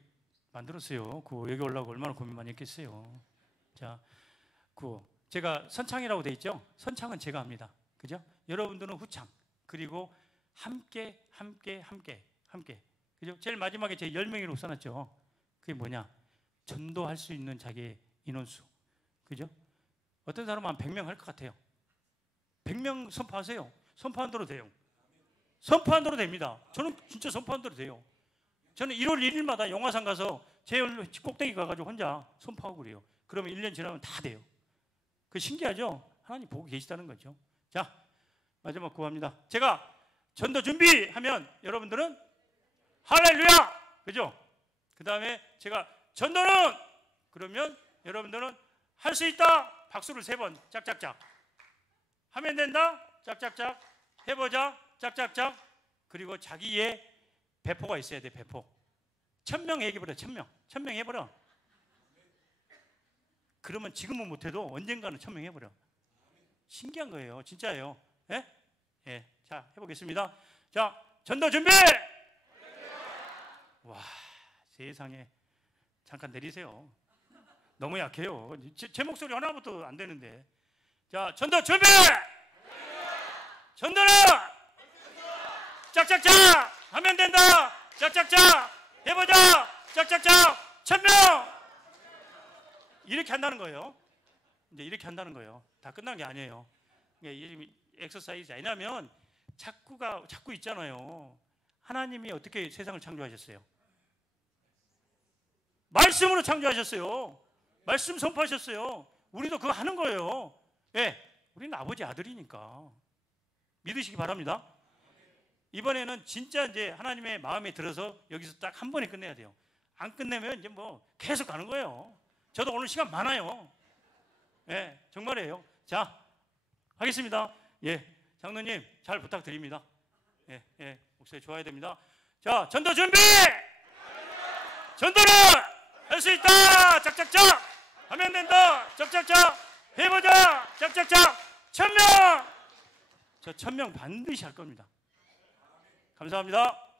만들었어요. 여기 올라오고 얼마나 고민 많이 했겠어요. 자, 제가 선창이라고 돼 있죠. 선창은 제가 합니다. 그죠? 여러분들은 후창. 그리고 함께. 그죠? 제일 마지막에 제 10명이라고 써놨죠. 그게 뭐냐? 전도할 수 있는 자기의 인원수. 그죠? 어떤 사람은 한 100명 할 것 같아요. 100명 선포하세요. 선포한 대로 돼요. 선포한 대로 됩니다. 저는 진짜 선포한 대로 돼요. 저는 1월 1일마다 영화상 가서 제일 꼭대기 가가지고 혼자 선포하고 그래요. 그러면 1년 지나면 다 돼요. 그 신기하죠? 하나님 보고 계시다는 거죠. 자, 마지막 구호합니다. 제가 전도 준비하면 여러분들은 할렐루야! 그죠? 그 다음에 제가 전도는! 그러면 여러분들은 할 수 있다! 박수를 3번 짝짝짝. 하면 된다? 짝짝짝. 해보자? 짝짝짝. 그리고 자기의 배포가 있어야 돼, 배포. 1000명 얘기해버려, 1000명. 1000명 해버려. 그러면 지금은 못해도 언젠가는 1000명 해버려. 신기한 거예요. 진짜예요. 예? 예. 자, 해보겠습니다. 자, 전도 준비! 와, 세상에. 잠깐 내리세요. 너무 약해요. 제 목소리 하나부터 안 되는데. 자, 전도 준비! 전도는! 짝짝짝! 하면 된다! 짝짝짝! 해보자! 짝짝짝! 1000명! 이렇게 한다는 거예요. 이제 이렇게 한다는 거예요. 다 끝난 게 아니에요. 이게 엑서사이즈. 왜냐하면 자꾸 있잖아요. 하나님이 어떻게 세상을 창조하셨어요? 말씀으로 창조하셨어요. 말씀 선포하셨어요. 우리도 그거 하는 거예요. 예, 우리는 아버지 아들이니까 믿으시기 바랍니다. 이번에는 진짜 이제 하나님의 마음에 들어서 여기서 딱 한 번에 끝내야 돼요. 안 끝내면 이제 뭐 계속 가는 거예요. 저도 오늘 시간 많아요. 예, 정말이에요. 자, 하겠습니다. 예, 장로님 잘 부탁드립니다. 예, 목소리 좋아야 됩니다. 자, 전도 준비! 전도는 할 수 있다! 짝짝짝! 하면 된다! 짝짝짝! 해보자! 짝짝짝! 1000명! 저 1000명 반드시 할 겁니다. 감사합니다.